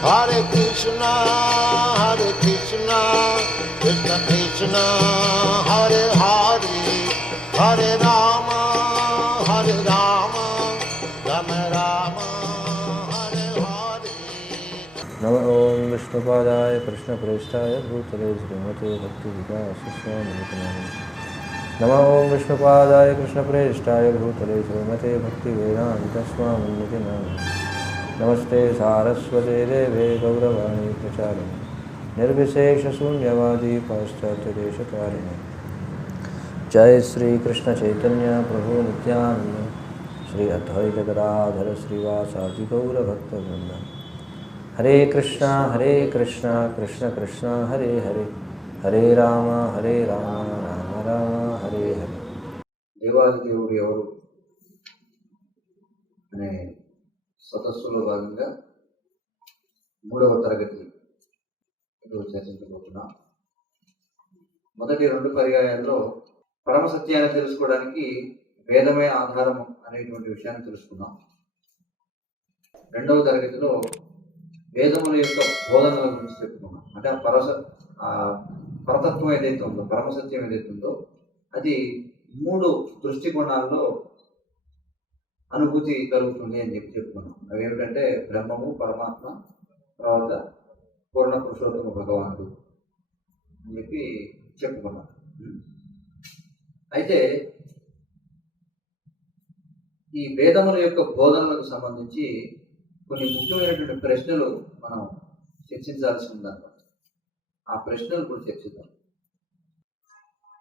Hare Krishna, Krishna Krishna, Hare Hare, Hare Rama, Rama Rama, Hare Hare. नमः ओं विष्णुपादाय कृष्णप्रेष्ठाय भूतले श्रीमते भक्तिविकासस्वामिनिति नमः ओं विष्णुपादाय कृष्णप्रेष्ठाय भूतले श्रीमते भक्तिवेदान्तस्वामिनिति नमस्ते सारस्वते देवे गौरवाणी प्रचारिणे निर्विशेषशून्यवादी पाश्चात्यदेशकारिणे जय श्री कृष्ण चैतन्य प्रभु नित्यानंद श्री अद्वैत गदाधर श्रीवासादि गौरभक्तवृंद हरे कृष्णा कृष्ण कृष्ण हरे हरे हरे राम राम राम हरे हरे. దేవాది దేవుడు ఎవరు అనే సదస్సులో భాగంగా 3వ తరగతి చర్చించబోతున్నాం. మొదటి 2 పర్యాయాల్లో పరమ సత్యాన్ని తెలుసుకోవడానికి వేదమే ఆధారము అనేటువంటి విషయాన్ని తెలుసుకున్నాం. 2వ తరగతిలో వేదముల యొక్క బోధనల గురించి చెప్పుకున్నాం. అంటే పరతత్వం ఏదైతే ఉందో, పరమసత్యం ఏదైతే ఉందో అది 3 దృష్టికోణాల్లో అనుభూతి కలుగుతుంది అని చెప్పుకున్నాం. అవి ఏమిటంటే బ్రహ్మము, పరమాత్మ, తర్వాత పూర్ణ పురుషోత్తమ భగవానుడు అని చెప్పుకున్నాం. అయితే ఈ వేదముల యొక్క బోధనలకు సంబంధించి కొన్ని ముఖ్యమైనటువంటి ప్రశ్నలు మనం చర్చించాల్సి ఉందన్నమాట. ఆ ప్రశ్నలు కూడా చర్చిద్దాం.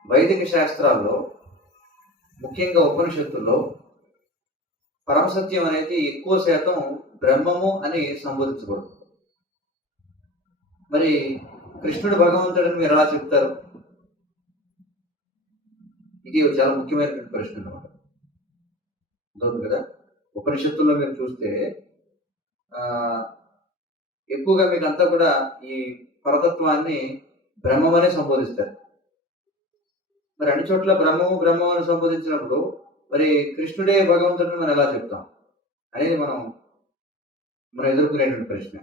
వైదిక శాస్త్రాల్లో, ముఖ్యంగా ఉపనిషత్తుల్లో పరమసత్యం అనేది ఎక్కువ శాతం బ్రహ్మము అని సంబోధించబడుతుంది. మరి కృష్ణుడు భగవంతుడిని మీరు ఎలా చెప్తారు? ఇది చాలా ముఖ్యమైనటువంటి ప్రశ్న అన్నమాట. అవుతుంది కదా. ఉపనిషత్తుల్లో మీరు చూస్తే ఎక్కువగా మీకు అంతా కూడా ఈ పరతత్వాన్ని బ్రహ్మమనే సంబోధిస్తారు. మరి అన్ని చోట్ల బ్రహ్మం అని సంబోధించినప్పుడు మరి కృష్ణుడే భగవంతుడిని మనం ఎలా చెప్తాం అనేది మనం ఎదుర్కొనేటువంటి ప్రశ్న.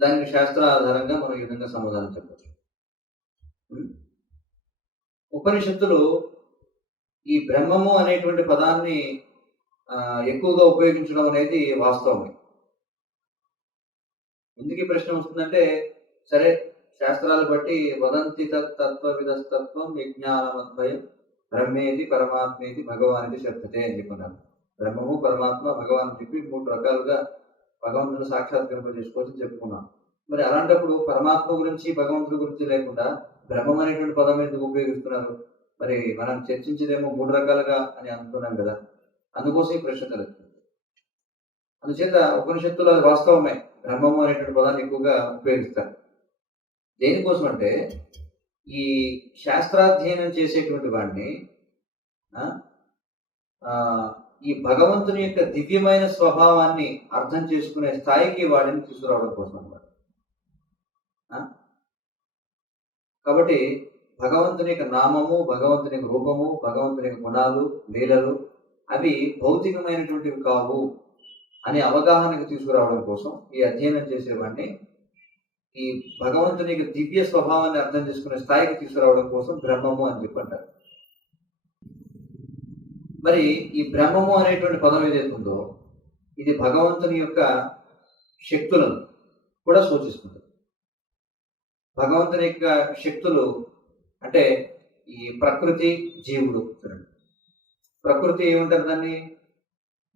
దానికి శాస్త్ర ఆధారంగా మనం ఈ విధంగా సమాధానం చెప్పచ్చు. ఉపనిషత్తులు ఈ బ్రహ్మము అనేటువంటి పదాన్ని ఎక్కువగా ఉపయోగించడం అనేది వాస్తవమే. ఎందుకు ఈ ప్రశ్న వస్తుందంటే, సరే శాస్త్రాలు బట్టి వదంతి తత్వవిదస్తత్వం విజ్ఞానమద్వయం బ్రహ్మేది పరమాత్మేది భగవానిది శబ్దతే అని చెప్పుకున్నారు. బ్రహ్మము, పరమాత్మ, భగవాన్ అని చెప్పి 3 రకాలుగా భగవంతుడు సాక్షాత్కరింపజేసుకోవచ్చు చెప్పుకున్నాం. మరి అలాంటప్పుడు పరమాత్మ గురించి, భగవంతుడి గురించి లేకుండా బ్రహ్మం అనేటువంటి పదం ఎందుకు ఉపయోగిస్తున్నారు? మరి మనం చర్చించేదేమో 3 రకాలుగా అని అనుకున్నాం కదా. అందుకోసం ఈ ప్రశ్న కలుగుతుంది. అందుచేత ఉపనిషత్తులు అది వాస్తవమే, బ్రహ్మము అనేటువంటి పదాన్ని ఎక్కువగా ఉపయోగిస్తారు. దేనికోసం అంటే ఈ శాస్త్రాధ్యయనం చేసేటువంటి వాడిని ఈ భగవంతుని యొక్క దివ్యమైన స్వభావాన్ని అర్థం చేసుకునే స్థాయికి వాడిని తీసుకురావడం కోసం అన్నమాట. కాబట్టి భగవంతుని యొక్క నామము, భగవంతుని యొక్క రూపము, భగవంతుని యొక్క గుణాలు, లీలలు అవి భౌతికమైనటువంటివి కావు అనే అవగాహనకు తీసుకురావడం కోసం ఈ అధ్యయనం చేసేవాడిని ఈ భగవంతుని యొక్క దివ్య స్వభావాన్ని అర్థం చేసుకునే స్థాయికి తీసుకురావడం కోసం బ్రహ్మము అని చెప్పంటారు. మరి ఈ బ్రహ్మము అనేటువంటి పదం ఏదైతే ఉందో ఇది భగవంతుని యొక్క శక్తులను కూడా సూచిస్తుంది. భగవంతుని యొక్క శక్తులు అంటే ఈ ప్రకృతి, జీవుడు. ప్రకృతి ఏమంటారు? దాన్ని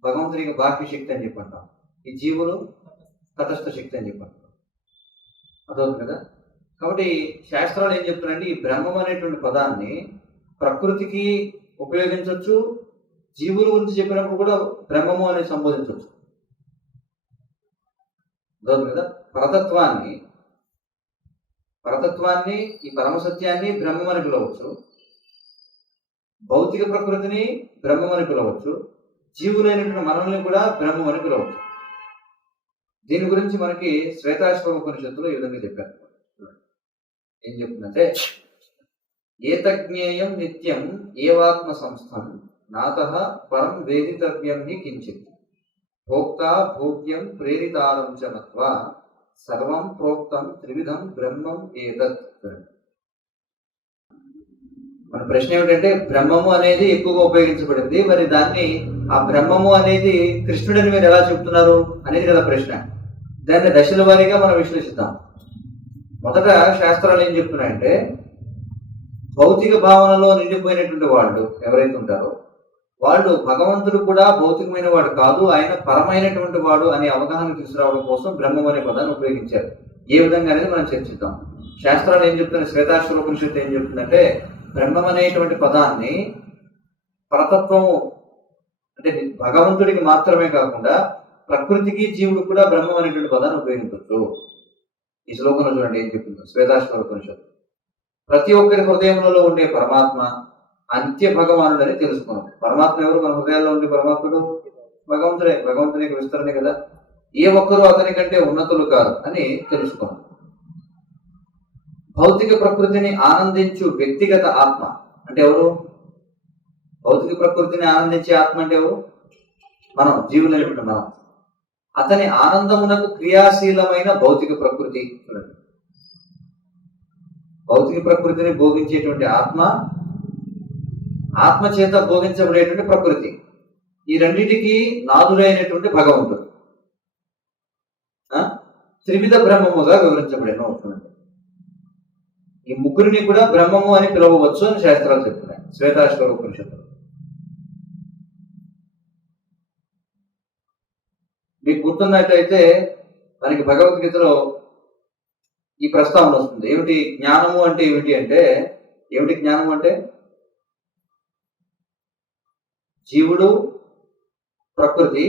భగవంతుని యొక్క బాహ్య శక్తి అని చెప్పంటాం. ఈ జీవులు తటస్థ శక్తి అని చెప్పంటాం. అదవుతుంది కదా. కాబట్టి శాస్త్రాలు ఏం చెప్తున్నాయంటే ఈ బ్రహ్మం అనేటువంటి పదాన్ని ప్రకృతికి ఉపయోగించవచ్చు, జీవుల గురించి చెప్పినప్పుడు కూడా బ్రహ్మము అనేది సంబోధించవచ్చు. అదవుతుంది కదా. పరతత్వాన్ని ఈ పరమసత్యాన్ని బ్రహ్మం అని పిలవచ్చు, భౌతిక ప్రకృతిని బ్రహ్మం అని పిలవచ్చు, జీవులైనటువంటి మనల్ని కూడా బ్రహ్మం అని పిలవచ్చు. దీని గురించి మనకి శ్వేతాశ్వ ఉపనిషత్తులో ఈ విధంగా చెప్పారు. ఏం చెప్తుందంటే, ఏతజ్ఞేయం నిత్యం ఏవాత్మ సంస్థం నాతః పరం వేదితవ్యం హి కించిత్ భోక్తా భోగ్యం ప్రేరితారం చ మత్వా సర్వం ప్రోక్తం త్రివిధం బ్రహ్మం ఏతత్. మన ప్రశ్న ఏమిటంటే బ్రహ్మము అనేది ఎక్కువగా ఉపయోగించబడింది, మరి దాన్ని ఆ బ్రహ్మము అనేది కృష్ణుడని మీరు ఎలా చెప్తున్నారు అనేది కదా ప్రశ్న. దాన్ని దశల వారీగా మనం విశ్లేషిద్దాం. మొదట శాస్త్రాలు ఏం చెప్తున్నాయంటే భౌతిక భావనలో నిండిపోయినటువంటి వాళ్ళు ఎవరైతే ఉంటారో వాళ్ళు భగవంతుడు కూడా భౌతికమైన వాడు కాదు, ఆయన పరమైనటువంటి వాడు అనే అవగాహన తీసుకురావడం కోసం బ్రహ్మం అనే పదాన్ని ఉపయోగించారు. ఏ విధంగా అనేది మనం చర్చిద్దాం. శాస్త్రాలు ఏం చెప్తున్నాయి, శ్వేతాశ్వర ఉపనిషత్తు ఏం చెప్తుందంటే బ్రహ్మం అనేటువంటి పదాన్ని పరతత్వము అంటే భగవంతుడికి మాత్రమే కాకుండా ప్రకృతికి జీవుడు కూడా బ్రహ్మం అనేటువంటి పదాన్ని ఉపయోగించవచ్చు. ఈ శ్లోకంలో చూడండి ఏం చెప్తుందో శ్వేతాశ్వర ఉపనిషత్తు. ప్రతి ఒక్కరి హృదయంలో ఉండే పరమాత్మ అంత్య భగవానుడని తెలుసుకున్నాం. పరమాత్మ ఎవరు? మన హృదయాల్లో ఉండే పరమాత్ముడు భగవంతుడే, భగవంతుని యొక్క విస్తరణే కదా. ఏ ఒక్కరూ అతని కంటే ఉన్నతులు కాదు అని తెలుసుకున్నాం. భౌతిక ప్రకృతిని ఆనందించు వ్యక్తిగత ఆత్మ అంటే ఎవరు? భౌతిక ప్రకృతిని ఆనందించే ఆత్మ అంటే ఎవరు? మనం, జీవులైనటువంటి మనం. అతని ఆనందమునకు క్రియాశీలమైన భౌతిక ప్రకృతి. భౌతిక ప్రకృతిని భోగించేటువంటి ఆత్మ, ఆత్మ చేత భోగించబడేటువంటి ప్రకృతి, ఈ రెండింటికి నాదుడైనటువంటి భగవంతుడు త్రివిధ బ్రహ్మముగా వివరించబడిన అవుతుంది. ఈ ముగ్గురిని కూడా బ్రహ్మము అని పిలవవచ్చు అని శాస్త్రాలు చెప్తున్నాయి శ్వేతాశ్వర ఉపనిషత్తులు. మీకు గుర్తున్నట్టయితే మనకి భగవద్గీతలో ఈ ప్రస్తావన వస్తుంది. ఏమిటి జ్ఞానము అంటే? ఏమిటి జ్ఞానము అంటే? జీవుడు, ప్రకృతి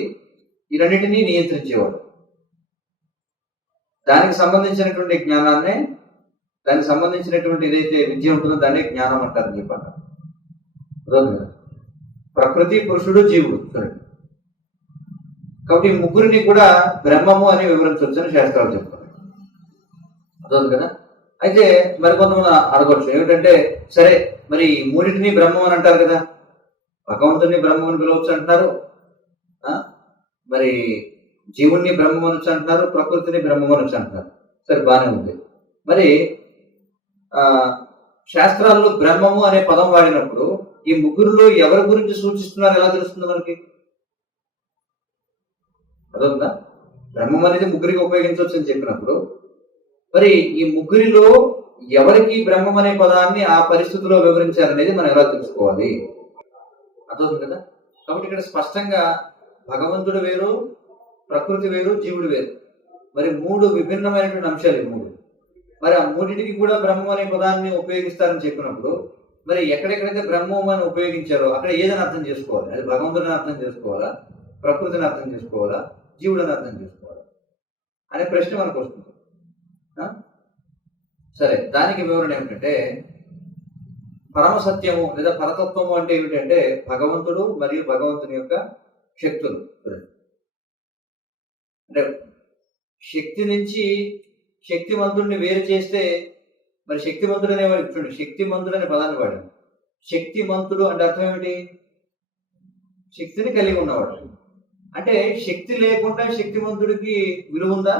ఈ రెండింటినీ నియంత్రించేవాడు. దానికి సంబంధించినటువంటి జ్ఞానాన్నే, దానికి సంబంధించినటువంటి ఏదైతే విద్య ఉంటుందో దాన్నే జ్ఞానం అంటారని చెప్పండి. కదా, ప్రకృతి, పురుషుడు, జీవుడు. కాబట్టి ఈ ముగ్గురిని కూడా బ్రహ్మము అని వివరించవచ్చు అని శాస్త్రాలు చెప్తారు. అర్థం కదా. అయితే మరికొంతమంది అడగవచ్చు ఏమిటంటే, సరే మరి మూడింటిని బ్రహ్మం అని అంటారు కదా, భగవంతుని బ్రహ్మం అని పిలవచ్చు అంటున్నారు, మరి జీవుణ్ణి బ్రహ్మం అనొచ్చు అంటున్నారు, ప్రకృతిని బ్రహ్మం అనొచ్చు అంటున్నారు. సరే బాగానే ఉంది. మరి శాస్త్రాల్లో బ్రహ్మము అనే పదం వాడినప్పుడు ఈ ముగ్గురులో ఎవరి గురించి సూచిస్తున్నారు ఎలా తెలుస్తుంది మనకి? అదొందా? బ్రహ్మం అనేది ముగ్గురికి ఉపయోగించవచ్చు అని చెప్పినప్పుడు మరి ఈ ముగ్గురిలో ఎవరికి బ్రహ్మం అనే పదాన్ని ఆ పరిస్థితిలో వివరించారనేది మనం ఎలా తెలుసుకోవాలి? అదవుతుంది కదా. కాబట్టి ఇక్కడ స్పష్టంగా భగవంతుడు వేరు, ప్రకృతి వేరు, జీవుడు వేరు. మరి మూడు విభిన్నమైనటువంటి అంశాలు ఈ మూడు. మరి ఆ మూడింటికి కూడా బ్రహ్మం అనే పదాన్ని ఉపయోగిస్తారని చెప్పినప్పుడు మరి ఎక్కడెక్కడైతే బ్రహ్మం అని ఉపయోగించారో అక్కడ ఏదని అర్థం చేసుకోవాలి? అది భగవంతుడిని అర్థం చేసుకోవాలా, ప్రకృతిని అర్థం చేసుకోవాలా, జీవుడిని అర్థం చేసుకోవాలా అనే ప్రశ్న మనకు వస్తుంది. సరే, దానికి వివరణ ఏమిటంటే పరమ సత్యము లేదా పరతత్వము అంటే ఏమిటంటే భగవంతుడు మరియు భగవంతుని యొక్క శక్తులు. అంటే శక్తి నుంచి శక్తిమంతుడిని వేరు చేస్తే మరి శక్తిమంతుడు అనేవాడు చూడండి, శక్తిమంతుడు అనే పదాన్ని వాడాడు. శక్తిమంతుడు అంటే అర్థం ఏమిటి? శక్తిని కలిగి ఉన్నవాడు. అంటే శక్తి లేకుండా శక్తిమంతుడికి విలువ ఉందా?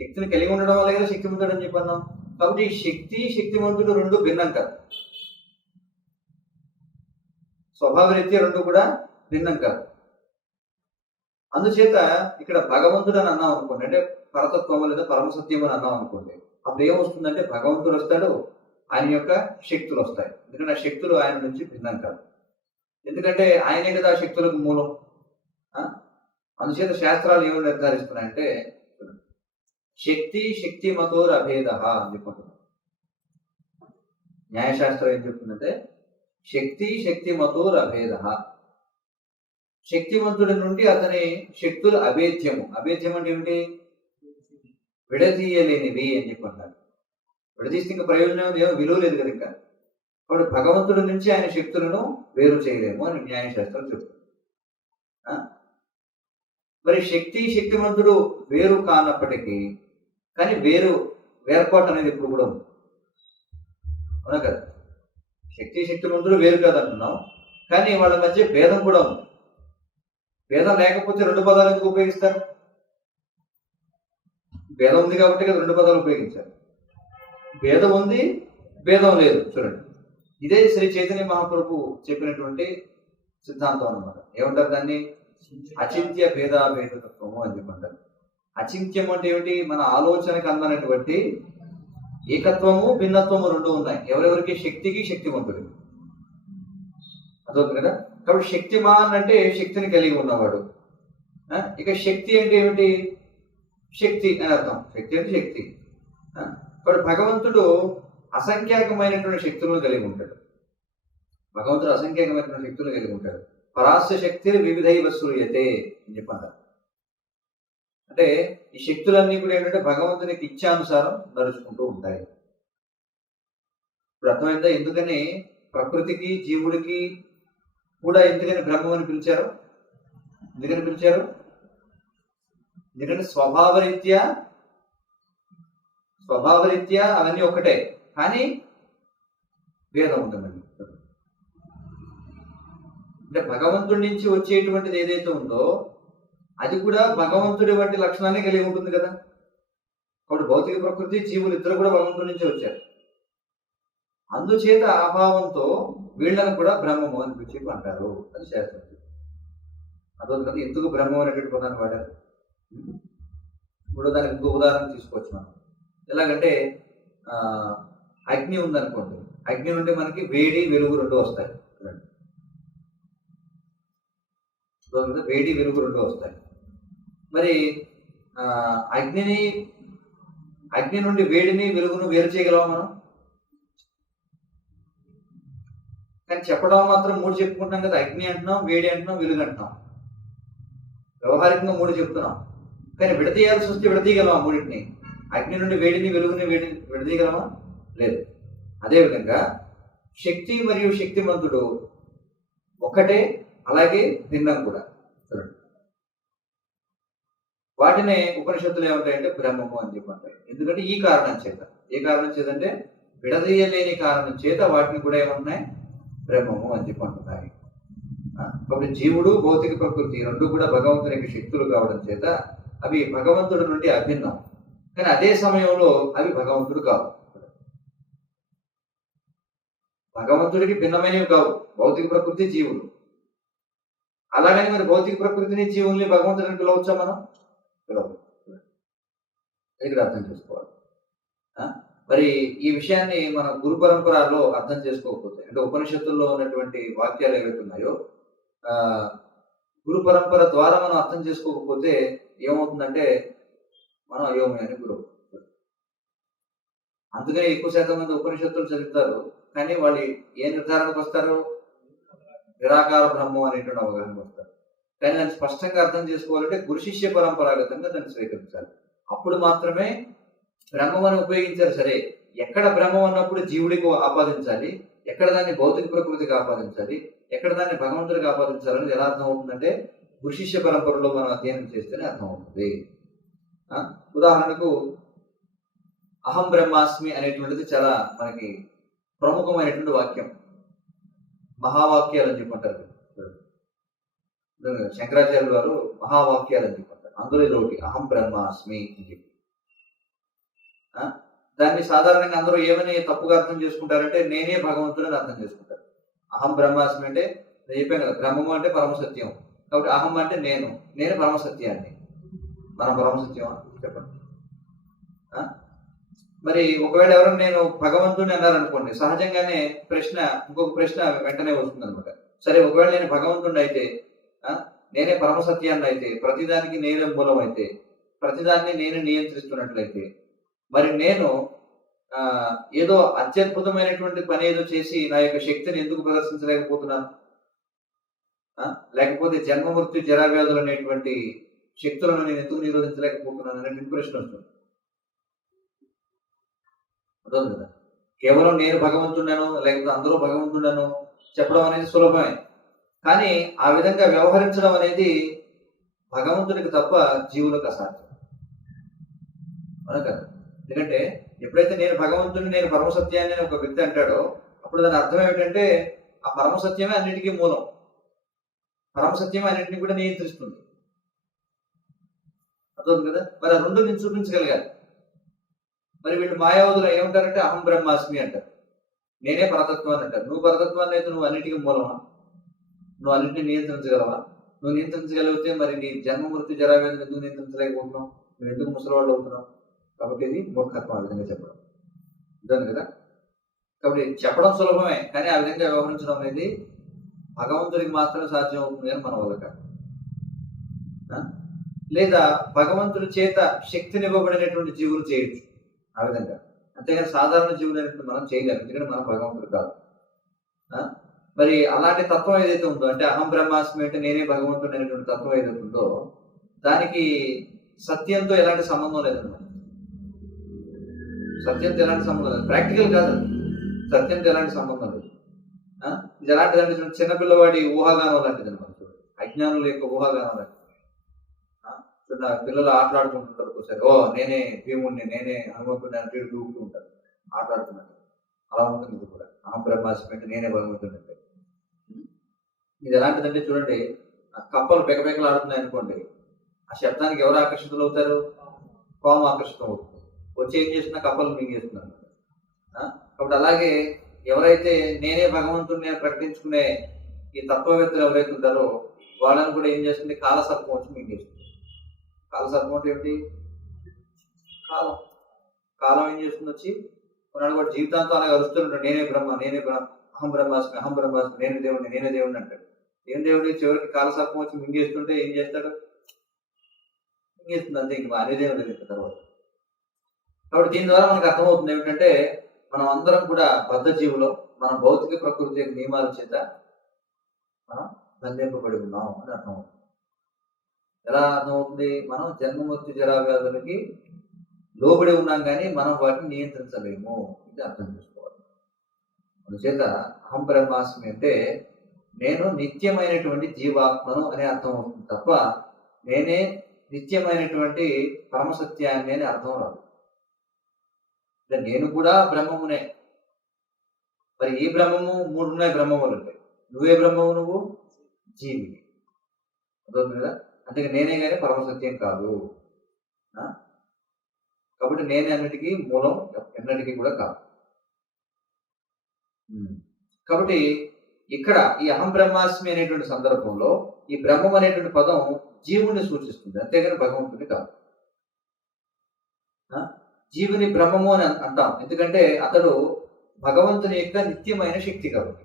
శక్తిని కలిగి ఉండడం వల్ల కదా శక్తిమంతుడు అని చెప్పన్నాం. కాబట్టి శక్తి, శక్తిమంతుడు రెండు భిన్నం కాదు, స్వభావరీత్యా రెండు కూడా భిన్నం కాదు. అందుచేత ఇక్కడ భగవంతుడు అని అన్నాం అనుకోండి, అంటే పరతత్వము లేదా పరమసత్యం అని అన్నాం అనుకోండి, అప్పుడు ఏమొస్తుందంటే భగవంతుడు వస్తాడు, ఆయన యొక్క శక్తులు వస్తాయి. ఎందుకంటే ఆ శక్తులు ఆయన నుంచి భిన్నం కాదు, ఎందుకంటే ఆయనే కదా ఆ శక్తులకు మూలం. అందుచేత శాస్త్రాలు ఏమని నిర్ధారిస్తున్నాయంటే శక్తి శక్తిమతోర్ అభేద అని చెప్పుకుంటున్నాం. న్యాయశాస్త్రం ఏం చెప్తుందంటే శక్తి శక్తిమతోర్ అభేద, శక్తివంతుడి నుండి అతని శక్తులు అభేద్యము. అభేద్యం అంటే ఏమిటి? విడదీయలేనివి అని చెప్పంటారు. విడదీస్తే ఇంకా ప్రయోజనం ఏమో విలువ లేదు కదా ఇంకా. కాబట్టి భగవంతుడి నుంచి ఆయన శక్తులను వేరు చేయలేము అని న్యాయశాస్త్రం చెప్తుంది. మరి శక్తి శక్తివంతుడు వేరు కానప్పటికీ కానీ వేర్పాటు అనేది ఇప్పుడు కూడా ఉంది, అవునా కదా. శక్తి శక్తివంతుడు వేరు కాదంటున్నాం, కానీ వాళ్ళ మధ్య భేదం కూడా ఉంది. భేదం లేకపోతే రెండు పదాలు ఎందుకు ఉపయోగిస్తారు? భేదం ఉంది కాబట్టి కదా రెండు పదాలు ఉపయోగించారు. భేదం ఉంది, భేదం లేదు. చూడండి, ఇదే శ్రీ చైతన్య మహాప్రభు చెప్పినటువంటి సిద్ధాంతం అన్నమాట. ఏమంటారు దాన్ని? అచింత్య భేదాభేదత్వము అని చెప్పంటారు. అచింత్యం అంటే ఏమిటి? మన ఆలోచనకు అందనటువంటి ఏకత్వము భిన్నత్వము రెండు ఉన్నాయి. ఎవరెవరికి? శక్తికి శక్తివంతుడికి. అదవుతుంది కదా. కాబట్టి శక్తిమాన్ అంటే శక్తిని కలిగి ఉన్నవాడు. ఇక శక్తి అంటే ఏమిటి? శక్తి అని అర్థం. శక్తి అంటే శక్తి. కాబట్టి భగవంతుడు అసంఖ్యాకమైనటువంటి శక్తులను కలిగి ఉంటాడు. భగవంతుడు అసంఖ్యాకమైనటువంటి శక్తులను కలిగి ఉంటాడు. పరాస్య శక్తి వివిధైవ శ్రూయతే అని చెప్పంటారు. అంటే ఈ శక్తులన్నీ కూడా ఏంటంటే భగవంతునికి ఇచ్ఛానుసారం నడుచుకుంటూ ఉంటాయి. ఇప్పుడు అర్థమైందా ఎందుకని ప్రకృతికి జీవుడికి కూడా ఎందుకని బ్రహ్మం అని పిలిచారు? ఎందుకని పిలిచారు? ఎందుకంటే స్వభావరీత్యా అవన్నీ ఒకటే, కానీ భేదం ఉంటుందండి. అంటే భగవంతుడి నుంచి వచ్చేటువంటిది ఏదైతే ఉందో అది కూడా భగవంతుడి వంటి లక్షణాన్ని కలిగి ఉంటుంది కదా. కాబట్టి భౌతిక ప్రకృతి జీవులు ఇద్దరు కూడా భగవంతుడి నుంచి వచ్చారు. అందుచేత అభావంతో వీళ్ళను కూడా బ్రహ్మము అని పిలిచి అంటారు అని శాస్త్రం. అదొక కదా ఎందుకు బ్రహ్మం అనేటువంటి పదాన్ని వాడారు. ఇప్పుడు దానికి ఇంకో ఉదాహరణ తీసుకోవచ్చు మనం. ఎలాగంటే అగ్ని ఉందనుకోండి, అగ్ని నుండి మనకి వేడి వెలుగు రెండు వస్తాయి. వేడి వెలుగు రెండు వస్తాయి. మరి అగ్ని నుండి వేడిని వెలుగును వేరు చేయగలవా మనం? కానీ చెప్పడం మాత్రం మూడు చెప్పుకుంటున్నాం కదా. అగ్ని అంటున్నాం, వేడి అంటున్నాం, వెలుగు అంటున్నాం. వ్యవహారికంగా మూడు చెప్తున్నాం. కానీ విడతీయాల్సి వస్తే విడతీయగలమా మూడింటిని? అగ్ని నుండి వేడిని వెలుగుని విడతీయగలమా? లేదు. అదేవిధంగా శక్తి మరియు శక్తిమంతుడు ఒకటే, అలాగే భిన్నం కూడా. వాటినే ఉపనిషత్తులు ఏమంటాయంటే బ్రహ్మము అని చెప్పంటాయి. ఎందుకంటే ఈ కారణం చేత. ఏ కారణం చేత అంటే విడదీయలేని కారణం చేత వాటిని కూడా ఏమంటున్నాయి? బ్రహ్మము అని చెప్పంటున్నాయి. కాబట్టి జీవుడు భౌతిక ప్రకృతి రెండు కూడా భగవంతుని యొక్క శక్తులు కావడం చేత అవి భగవంతుడి నుండి అభిన్నం. కానీ అదే సమయంలో అవి భగవంతుడు కావు. భగవంతుడికి భిన్నమైనవి కావు భౌతిక ప్రకృతి జీవులు. అలాగని మరి భౌతిక ప్రకృతిని జీవుల్ని భగవంతుడిని పిలవచ్చా మనం? పిలవదు. ఇక్కడ అర్థం చేసుకోవాలి. మరి ఈ విషయాన్ని మన గురు పరంపరలో అర్థం చేసుకోకపోతే, అంటే ఉపనిషత్తుల్లో ఉన్నటువంటి వాక్యాలు ఏవైతే ఉన్నాయో గురు పరంపర ద్వారా మనం అర్థం చేసుకోకపోతే ఏమవుతుందంటే మనం అయోమి అని గురువు. అందుకనే ఎక్కువ శాతం మంది ఉపనిషత్తులు చదువుతారు, కానీ వాళ్ళు ఏ నిర్ధారణకు వస్తారు? నిరాకార బ్రహ్మం అనేటువంటి అవగాహనకు వస్తారు. కానీ దాన్ని స్పష్టంగా అర్థం చేసుకోవాలంటే గురు శిష్య పరంపరాగతంగా దాన్ని స్వీకరించాలి. అప్పుడు మాత్రమే బ్రహ్మం అని ఉపయోగించారు. సరే, ఎక్కడ బ్రహ్మం అన్నప్పుడు జీవుడికి ఆపాదించాలి, ఎక్కడ దాన్ని భౌతిక ప్రకృతికి ఆపాదించాలి, ఎక్కడ దాన్ని భగవంతుడికి ఆపాదించాలని ఎలా అర్థం అవుతుందంటే గురు శిష్య పరంపరలో మనం అధ్యయనం చేస్తేనే అర్థమవుతుంది. ఉదాహరణకు అహం బ్రహ్మాస్మి అనేటువంటిది చాలా మనకి ప్రముఖమైనటువంటి వాక్యం. మహావాక్యాలు అని చెప్పంటారు. శంకరాచార్యులు వారు మహావాక్యాలు అని చెప్పంటారు. అందులో ఇది ఒకటి, అహం బ్రహ్మాస్మి అని చెప్పి. దాన్ని సాధారణంగా అందరూ ఏమని తప్పుగా అర్థం చేసుకుంటారంటే నేనే భగవంతుడని అర్థం చేసుకుంటారు. అహం బ్రహ్మాస్మి అంటే నేను చెప్పాను కదా, బ్రహ్మము అంటే పరమసత్యం. కాబట్టి అహం అంటే నేను పరమసత్యాన్ని. మనం పరమసత్యమా చెప్పండి. మరి ఒకవేళ ఎవరైనా నేను భగవంతుడిని అన్నారనుకోండి, సహజంగానే ఇంకొక ప్రశ్న వెంటనే వస్తుంది అనమాట. సరే, ఒకవేళ నేను భగవంతుడిని అయితే, నేనే పరమసత్యాన్ని అయితే, ప్రతిదానికి నేనే మూలం అయితే, ప్రతిదాన్ని నేను నియంత్రిస్తున్నట్లయితే, మరి నేను ఏదో అత్యద్భుతమైనటువంటి పని ఏదో చేసి నా యొక్క శక్తిని ఎందుకు ప్రదర్శించలేకపోతున్నాను? లేకపోతే జన్మ మృత్యు జరావ్యాధులు అనేటువంటి శక్తులను నేను ఎందుకు నిరోధించలేకపోతున్నాను అనేటువంటి ప్రశ్న వస్తుంది. అర్థం కదా. కేవలం నేను భగవంతుడను లేకపోతే అందరూ భగవంతుడను చెప్పడం అనేది సులభమే, కానీ ఆ విధంగా వ్యవహరించడం అనేది భగవంతుడికి తప్ప జీవులకు అసాధ్యం. కదా. ఎందుకంటే ఎప్పుడైతే నేను భగవంతుడిని, నేను పరమసత్యాన్ని ఒక వ్యక్తి అంటాడో అప్పుడు దాని అర్థం ఏమిటంటే ఆ పరమసత్యమే అన్నిటికీ మూలం, పరమసత్యమే అన్నింటినీ కూడా నియంత్రిస్తుంది. అర్థం కదా. మరి ఆ రెండు నేను చూపించగలిగాను. మరి వీళ్ళు మాయావతులు ఏమంటారంటే అహం బ్రహ్మాస్మి అంటారు, నేనే పరతత్వాన్ని అంటారు. నువ్వు పరతత్వాన్ని అయితే నువ్వు అన్నిటికీ మూలమా? నువ్వు అన్నింటినీ నియంత్రించగలవా? నువ్వు నియంత్రించగలిగితే మరి నీ జన్మ మృత్యు జరావేదన ఎందుకు నియంత్రించలేకపోతున్నావు? నువ్వు ఎందుకు ముసలివాళ్ళు అవుతున్నావు? కాబట్టి ఇది మూర్ఖత్వం ఆ విధంగా చెప్పడం. అర్థం కదా. కాబట్టి చెప్పడం సులభమే, కానీ ఆ విధంగా వ్యవహరించడం అనేది భగవంతుడికి మాత్రమే సాధ్యం అవుతుంది అని మన వల్ల కాదు. లేదా భగవంతుడి చేత శక్తినివ్వబడినటువంటి జీవులు చేయొచ్చు ఆ విధంగా, అంతేగాని సాధారణ జీవులు అనేటువంటి మనం చేయలేము, ఎందుకంటే మనం భగవంతుడు కాదు. మరి అలాంటి తత్వం ఏదైతే ఉందో, అంటే అహం బ్రహ్మాస్మి అంటే నేనే భగవంతుడు అనేటువంటి తత్వం ఏదైతే ఉందో దానికి సత్యంతో ఎలాంటి సంబంధం లేదన్నమాట. సత్యంతో ఎలాంటి సంబంధం లేదు, ప్రాక్టికల్ కాదు. సత్యంతో ఎలాంటి సంబంధం లేదు. ఇది ఎలాంటిదంటే చిన్నపిల్లవాడి ఊహాగానం లాంటిది అనమాట. అజ్ఞానుల యొక్క ఊహాగానం లాంటిది. పిల్లలు ఆటలాడుకుంటుంటారు ఒకసారి, ఓ నేనే భీముడిని, నేనే హనుమంతుడిని అంటే దూకుతూ ఉంటారు ఆటలాడుతున్నట్టు. అలా ఉంటుంది ఇది కూడా. అహం బ్రహ్మాస్మి అంటే నేనే భగవంతుడిని అంటే. ఇది ఎలాంటిదంటే చూడండి, ఆ కప్పలు పెకపెకలు ఆడుతున్నాయి అనుకోండి, ఆ శబ్దానికి ఎవరు ఆకర్షితులు అవుతారు? పాము ఆకర్షితం అవుతుంది. వచ్చి ఏం చేస్తున్నా కప్పలు మింగేస్తున్నారు. కాబట్టి అలాగే ఎవరైతే నేనే భగవంతుడిని అని ప్రకటించుకునే ఈ తత్వవేత్తలు ఎవరైతే ఉంటారో వాళ్ళని కూడా ఏం చేస్తుంది? కాలసర్పం వచ్చి మింగేస్తుంది. కాలసర్పం అంటే ఏమిటి? కాలం. కాలం ఏం చేస్తుంది? వచ్చి కొన్నాడు కూడా జీవితాంతం అలాగే అరుస్తుంటాడు, నేనే బ్రహ్మ, నేనే బ్రహ్మ, అహం బ్రహ్మాస్మి, అహం బ్రహ్మాస్మి, నేనే దేవుడిని, నేనే దేవుడిని అంటాడు. ఏం దేవుడి? చివరికి కాలసర్పం వచ్చి మింగేస్తుంటే ఏం చేస్తాడు? మింగేస్తుంది అంతే, ఇంక అనే దేవుడు లేదు తర్వాత. కాబట్టి దీని ద్వారా మనకు అర్థమవుతుంది ఏమిటంటే మనం అందరం కూడా బద్ధ జీవులో మన భౌతిక ప్రకృతి యొక్క నియమాల చేత మనం బంధింపబడి ఉన్నాం అని అర్థమవుతుంది. ఎలా అర్థమవుతుంది? మనం జన్మమృత్యు జరావ్యాధులకి లోబడి ఉన్నాం, కానీ మనం వాటిని నియంత్రించలేము. ఇది అర్థం చేసుకోవాలి. అందుచేత అహం బ్రహ్మాస్మి అంటే నేను నిత్యమైనటువంటి జీవాత్మను అనే అర్థం అవుతుంది తప్ప నేనే నిత్యమైనటువంటి పరమసత్యాన్ని అని అర్థం రాదు. నేను కూడా బ్రహ్మమునే. మరి ఈ బ్రహ్మము మూడు ఉన్నాయి బ్రహ్మములు ఉంటాయి. నువ్వే బ్రహ్మము, నువ్వు జీవిని. అర్థవుతుంది కదా. అంటే నేనే కానీ పరమసత్యం కాదు. కాబట్టి నేనే అన్నిటికీ మూలం, ఎన్నటికీ కూడా కాదు. కాబట్టి ఇక్కడ ఈ అహం బ్రహ్మాస్మి అనేటువంటి సందర్భంలో ఈ బ్రహ్మం అనేటువంటి పదం జీవుని సూచిస్తుంది, అంతేగాని భగవంతుని కాదు. జీవుని బ్రహ్మము అని అంటాం, ఎందుకంటే అతడు భగవంతుని యొక్క నిత్యమైన శక్తి కాబట్టి.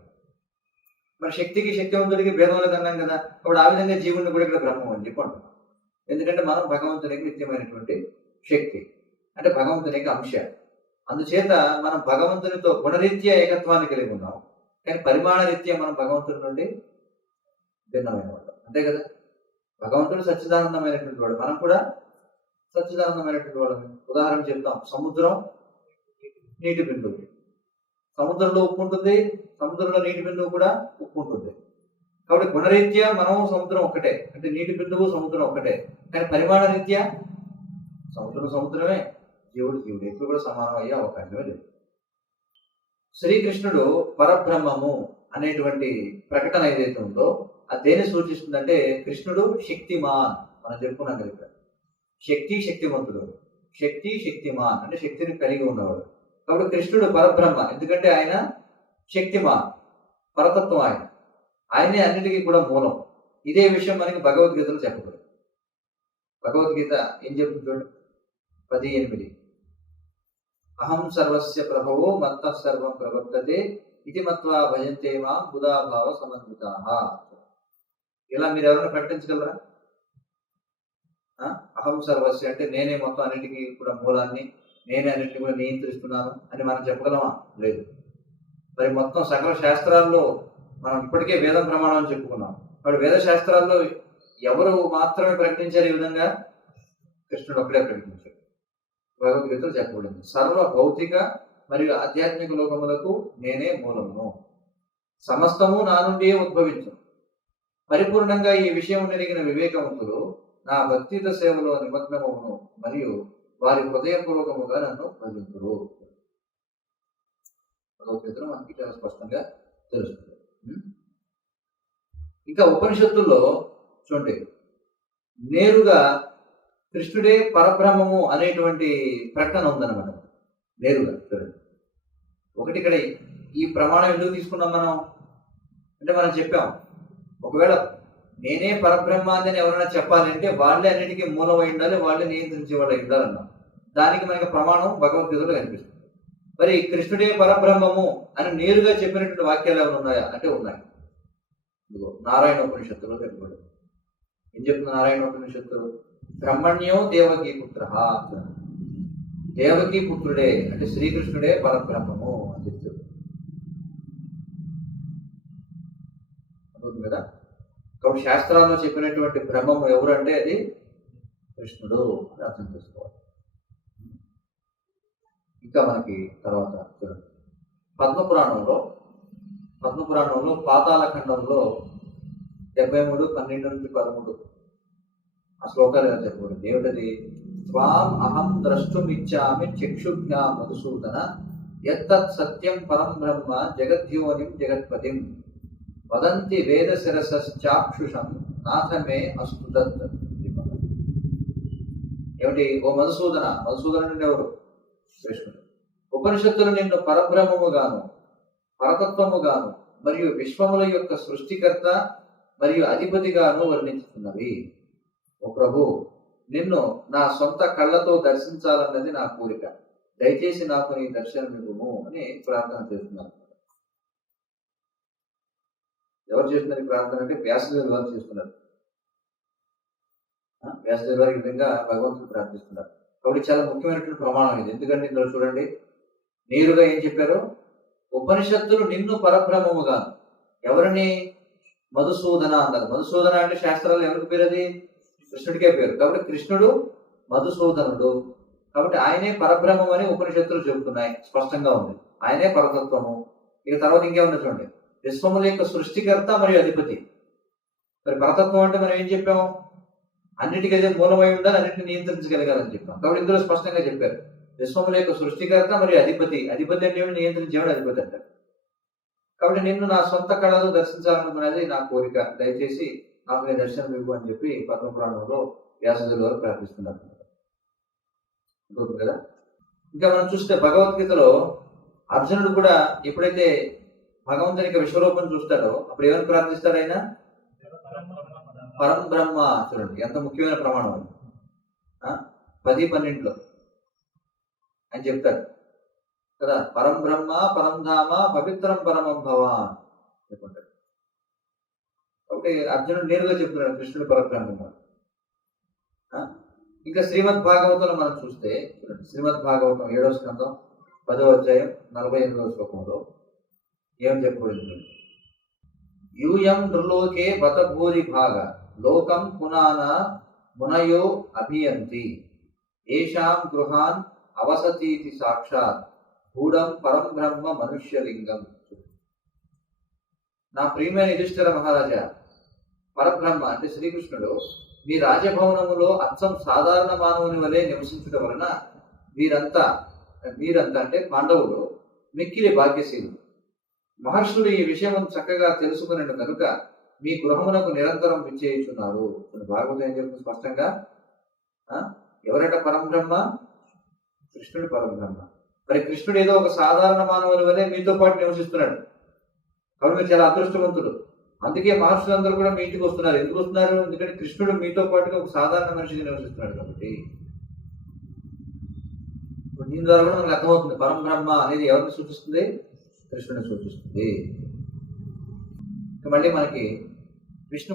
మరి శక్తికి శక్తివంతుడికి భేదం లేదన్నాం కదా. కాబట్టి ఆ విధంగా జీవుని కూడా ఇక్కడ బ్రహ్మం అని చెప్పి అంటున్నాం. ఎందుకంటే మనం భగవంతునికి నిత్యమైనటువంటి శక్తి, అంటే భగవంతుని యొక్క అంశ. అందుచేత మనం భగవంతునితో గుణరీత్యా ఏకత్వాన్ని కలిగి ఉన్నాం, కానీ పరిమాణ రీత్యా మనం భగవంతుడి నుండి భిన్నమైన వాడు, అంతే కదా. భగవంతుడు సచ్చిదానందమైనటువంటి వాడు, మనం కూడా సచ్చిదానందమైనటువంటి వాడు. ఉదాహరణ చెప్తాం, సముద్రం నీటి బిందువు. సముద్రంలో ఉప్పు ఉంటుంది, సముద్రంలో నీటి బిందువు కూడా ఉప్పు ఉంటుంది. కాబట్టి గుణరీత్యా మనం సముద్రం ఒక్కటే, అంటే నీటి బిందువు సముద్రం ఒక్కటే, కానీ పరిమాణ రీత్యా సముద్రం సముద్రమే, జీవుడు జీవుడు, ఎప్పుడు కూడా సమానం అయ్యే అవకాశమే లేదు. శ్రీకృష్ణుడు పరబ్రహ్మము అనేటువంటి ప్రకటన ఏదైతే ఉందో అది దేన్ని సూచిస్తుందంటే కృష్ణుడు శక్తిమాన్. మనం చెప్పుకున్నాం కదా ఇక్కడ, శక్తి శక్తివంతుడు, శక్తి శక్తిమాన్ అంటే శక్తిని కలిగి ఉన్నవాడు. కాబట్టి కృష్ణుడు పరబ్రహ్మ, ఎందుకంటే ఆయన శక్తిమాన్, పరతత్వం ఆయన, ఆయనే అన్నిటికీ కూడా మూలం. ఇదే విషయం మనకి భగవద్గీతలో చెప్పబడింది. భగవద్గీత ఏం చెప్తుంది చూడండి, 10:8. అహం సర్వస్య ప్రభవో మత్తః సర్వం ప్రవర్తతే ఇది మత్వా భజంతే మాం బుధాభావ సమన్వితాః. ఇలా మీరు ఎవరైనా ప్రకటించగలరా? అహం సర్వస్య అంటే నేనే మొత్తం అన్నిటికీ కూడా మూలాన్ని, నేనే అన్నింటినీ కూడా నియంత్రిస్తున్నాను అని మనం చెప్పగలమా? లేదు. మరి మొత్తం సకల శాస్త్రాల్లో మనం ఇప్పటికే వేదం ప్రమాణం అని చెప్పుకున్నాం. మరి వేద శాస్త్రాల్లో ఎవరు మాత్రమే ప్రకటించారు ఈ విధంగా? కృష్ణుడు ఒక్కడే ప్రకటించాడు. భగవద్గీతలో చెప్పబడింది, సర్వ భౌతిక మరియు ఆధ్యాత్మిక లోకములకు నేనే మూలమును, సమస్తము నా నుండియే ఉద్భవించు. పరిపూర్ణంగా ఈ విషయం ఎరిగిన వివేకవంతులు నా భక్తిత సేవలో నిమగ్నమవును మరియు వారి హృదయపూర్వకముగా నన్ను భజింతురు. భగవద్గీతలో మనకి చాలా స్పష్టంగా తెలుస్తుంది. ఇంకా ఉపనిషత్తుల్లో చూడండి, నేరుగా కృష్ణుడే పరబ్రహ్మము అనేటువంటి ప్రకటన ఉందన్నమాట నేరుగా. చూడండి, ఒకటి ఇక్కడ ఈ ప్రమాణం ఎందుకు తీసుకున్నాం మనం అంటే, మనం చెప్పాం ఒకవేళ నేనే పరబ్రహ్మాన్ని అని ఎవరైనా చెప్పాలంటే వాళ్ళే అన్నిటికీ మూలమై ఉండాలి, వాళ్ళే నియంత్రించే వాళ్ళు అయి ఉండాలన్నాం. దానికి మనకి ప్రమాణం భగవద్గీతలో కనిపిస్తుంది. మరి కృష్ణుడే పరబ్రహ్మము అని నేరుగా చెప్పినటువంటి వాక్యాలు ఏమైనా ఉన్నాయా అంటే ఉన్నాయి. ఇదిగో నారాయణ ఉపనిషత్తులో చెప్పబడి ఏం చెప్తుంది నారాయణ ఉపనిషత్తు? బ్రహ్మణ్యో దేవకీ పుత్ర, దేవకీ పుత్రుడే అంటే శ్రీకృష్ణుడే పరబ్రహ్మము అని చెప్తాడు. అవుతుంది కదా. కాబట్టి శాస్త్రాల్లో చెప్పినటువంటి బ్రహ్మము ఎవరు అంటే అది కృష్ణుడు అని అర్థం చేసుకోవాలి. ఇంకా మనకి తర్వాత చూడండి, పద్మపురాణంలో పాతాళ ఖండంలో 73:12-13 ఆ శ్లోకాలు ఎలా చెప్పబడింది ఏమిటది? స్వాం అహం ద్రష్టుమిచ్చామి చక్షుజ్ఞా మధుసూదన యత్తత్ సత్యం పరం బ్రహ్మ జగద్యోనిం జగత్పతిం వదంతి వేద శిరసాక్షుషం నాథమే అస్తు దత్. ఏమిటి? ఓ మధుసూదనుడు ఎవరు? కృష్ణుడు. ఉపనిషత్తులు నిన్ను పరబ్రహ్మముగాను పరతత్వముగాను మరియు విశ్వముల యొక్క సృష్టికర్త మరియు అధిపతిగాను వర్ణించుతున్నవి. ఓ ప్రభు, నిన్ను నా సొంత కళ్ళతో దర్శించాలన్నది నా కోరిక, దయచేసి నాకు నీ దర్శనం ఇవ్వము అని ప్రార్థన చేస్తున్నారు. ఎవరు చేస్తున్నారు ఈ ప్రార్థన అంటే వ్యాసదేవులు వారు చేస్తున్నారు. వ్యాసదేవులు వారి విధంగా భగవంతుడు ప్రార్థిస్తున్నారు. కాబట్టి చాలా ముఖ్యమైనటువంటి ప్రమాణం ఇది. ఎందుకంటే ఇందులో చూడండి, నేరుగా ఏం చెప్పారు? ఉపనిషత్తులు నిన్ను పరబ్రహ్మముగాను, ఎవరిని? మధుసూదన అన్నారు. మధుసూదన అంటే శాస్త్రాలు ఎవరికి పేరు? అది కృష్ణుడికే పేరు. కాబట్టి కృష్ణుడు మధుసూదనుడు, కాబట్టి ఆయనే పరబ్రహ్మం అని ఉపనిషత్తులు చెబుతున్నాయి, స్పష్టంగా ఉంది. ఆయనే పరతత్వము. ఇక తర్వాత ఇంకేమన్నా చూడండి, విశ్వముల యొక్క సృష్టికర్త మరియు అధిపతి. మరి పరతత్వం అంటే మనం ఏం చెప్పాం? అన్నిటికైతే మూలమై ఉండాలి, అన్నింటిని నియంత్రించగలగాలని చెప్పాం. కాబట్టి ఇందులో స్పష్టంగా చెప్పారు, విశ్వముల యొక్క సృష్టికర్త మరియు అధిపతి. అధిపతి అంటే ఏమి? నియంత్రించేవాడు అధిపతి అంటారు. కాబట్టి నిన్ను నా సొంత కళలో దర్శించాలనుకునేది నా కోరిక, దయచేసి నాకు నీ దర్శనం ఇవ్వు అని చెప్పి పద్మపురాణంలో వ్యాసదేవులు వారు ప్రార్థిస్తున్నారు కదా. ఇంకా మనం చూస్తే భగవద్గీతలో అర్జునుడు కూడా ఎప్పుడైతే భగవంతుని యొక్క విశ్వరూపం చూస్తాడో అప్పుడు ఏమని ప్రార్థిస్తాడు ఆయన? పరం బ్రహ్మ. చూడండి ఎంత ముఖ్యమైన ప్రమాణం అది. 10:12 అని చెప్తాడు కదా, పరం బ్రహ్మ పరం ధామ పవిత్రం పరమం భవాన్ చెప్పుకుంటాడు. కాబట్టి అర్జునుడు నేరుగా చెప్తున్నాడు కృష్ణుడు పరబ్రహ్మ. ఇంకా శ్రీమద్ భాగవతంలో మనం చూస్తే శ్రీమద్ భాగవతం 7వ స్కందం 10వ అధ్యాయం 48వ శ్లోకంలో ఏమని చెప్పబడింది? యూయం నృలోకే బత భూరి భాగ లోకం పునాన మునయో అభియంతి ఏషాం గృహాన్ అవసతీతి సాక్షాత్ గూఢం పరం బ్రహ్మ మనుష్యలింగం. నా ప్రియమైన యుధిష్ఠిర మహారాజా, పరబ్రహ్మ అంటే శ్రీకృష్ణుడు మీ రాజభవనములో అచ్చం సాధారణ మానవుని వలె నివసించడం వలన మీరంతా అంటే పాండవులు మిక్కిలి భాగ్యశీలుడు. మహర్షులు ఈ విషయం చక్కగా తెలుసుకునేందు కనుక మీ గృహమునకు నిరంతరం విచ్చేయుచున్నారు. భాగవతం ఏం చెప్తుంది స్పష్టంగా? ఎవరట పరబ్రహ్మ? కృష్ణుడు పరబ్రహ్మ. మరి కృష్ణుడు ఏదో ఒక సాధారణ మానవుని వలె మీతో పాటు నివసిస్తున్నాడు. కాబట్టి మీరు చాలా అదృష్టవంతుడు. అందుకే మహర్షులందరూ కూడా మీ ఇంటికి వస్తున్నారు. ఎందుకు వస్తున్నారు? ఎందుకంటే కృష్ణుడు మీతో పాటుగా ఒక సాధారణ మనిషిగా నివసిస్తున్నాడు. కాబట్టి దీని ద్వారా కూడా మనకు అర్థమవుతుంది, పరం బ్రహ్మ అనేది ఎవరిని సూచిస్తుంది? కృష్ణుడిని సూచిస్తుంది. మళ్ళీ మనకి విష్ణు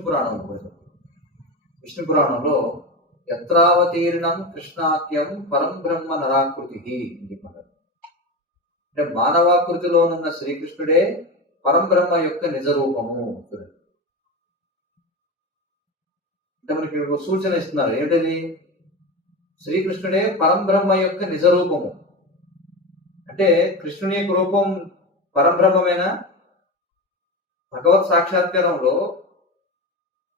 పురాణంలో యత్రావతీర్ణం కృష్ణాఖ్యం పరం బ్రహ్మ నరాకృతి అని చెప్పారు. అంటే మానవాకృతిలోనున్న శ్రీకృష్ణుడే పరంబ్రహ్మ యొక్క నిజ రూపము. అంటే మనకి ఒక సూచన ఇస్తున్నారు, ఏమిటది? శ్రీకృష్ణుడే పరంబ్రహ్మ యొక్క నిజ రూపము. అంటే కృష్ణుని యొక్క రూపం పరంబ్రహ్మమేనా? భగవత్ సాక్షాత్కారంలో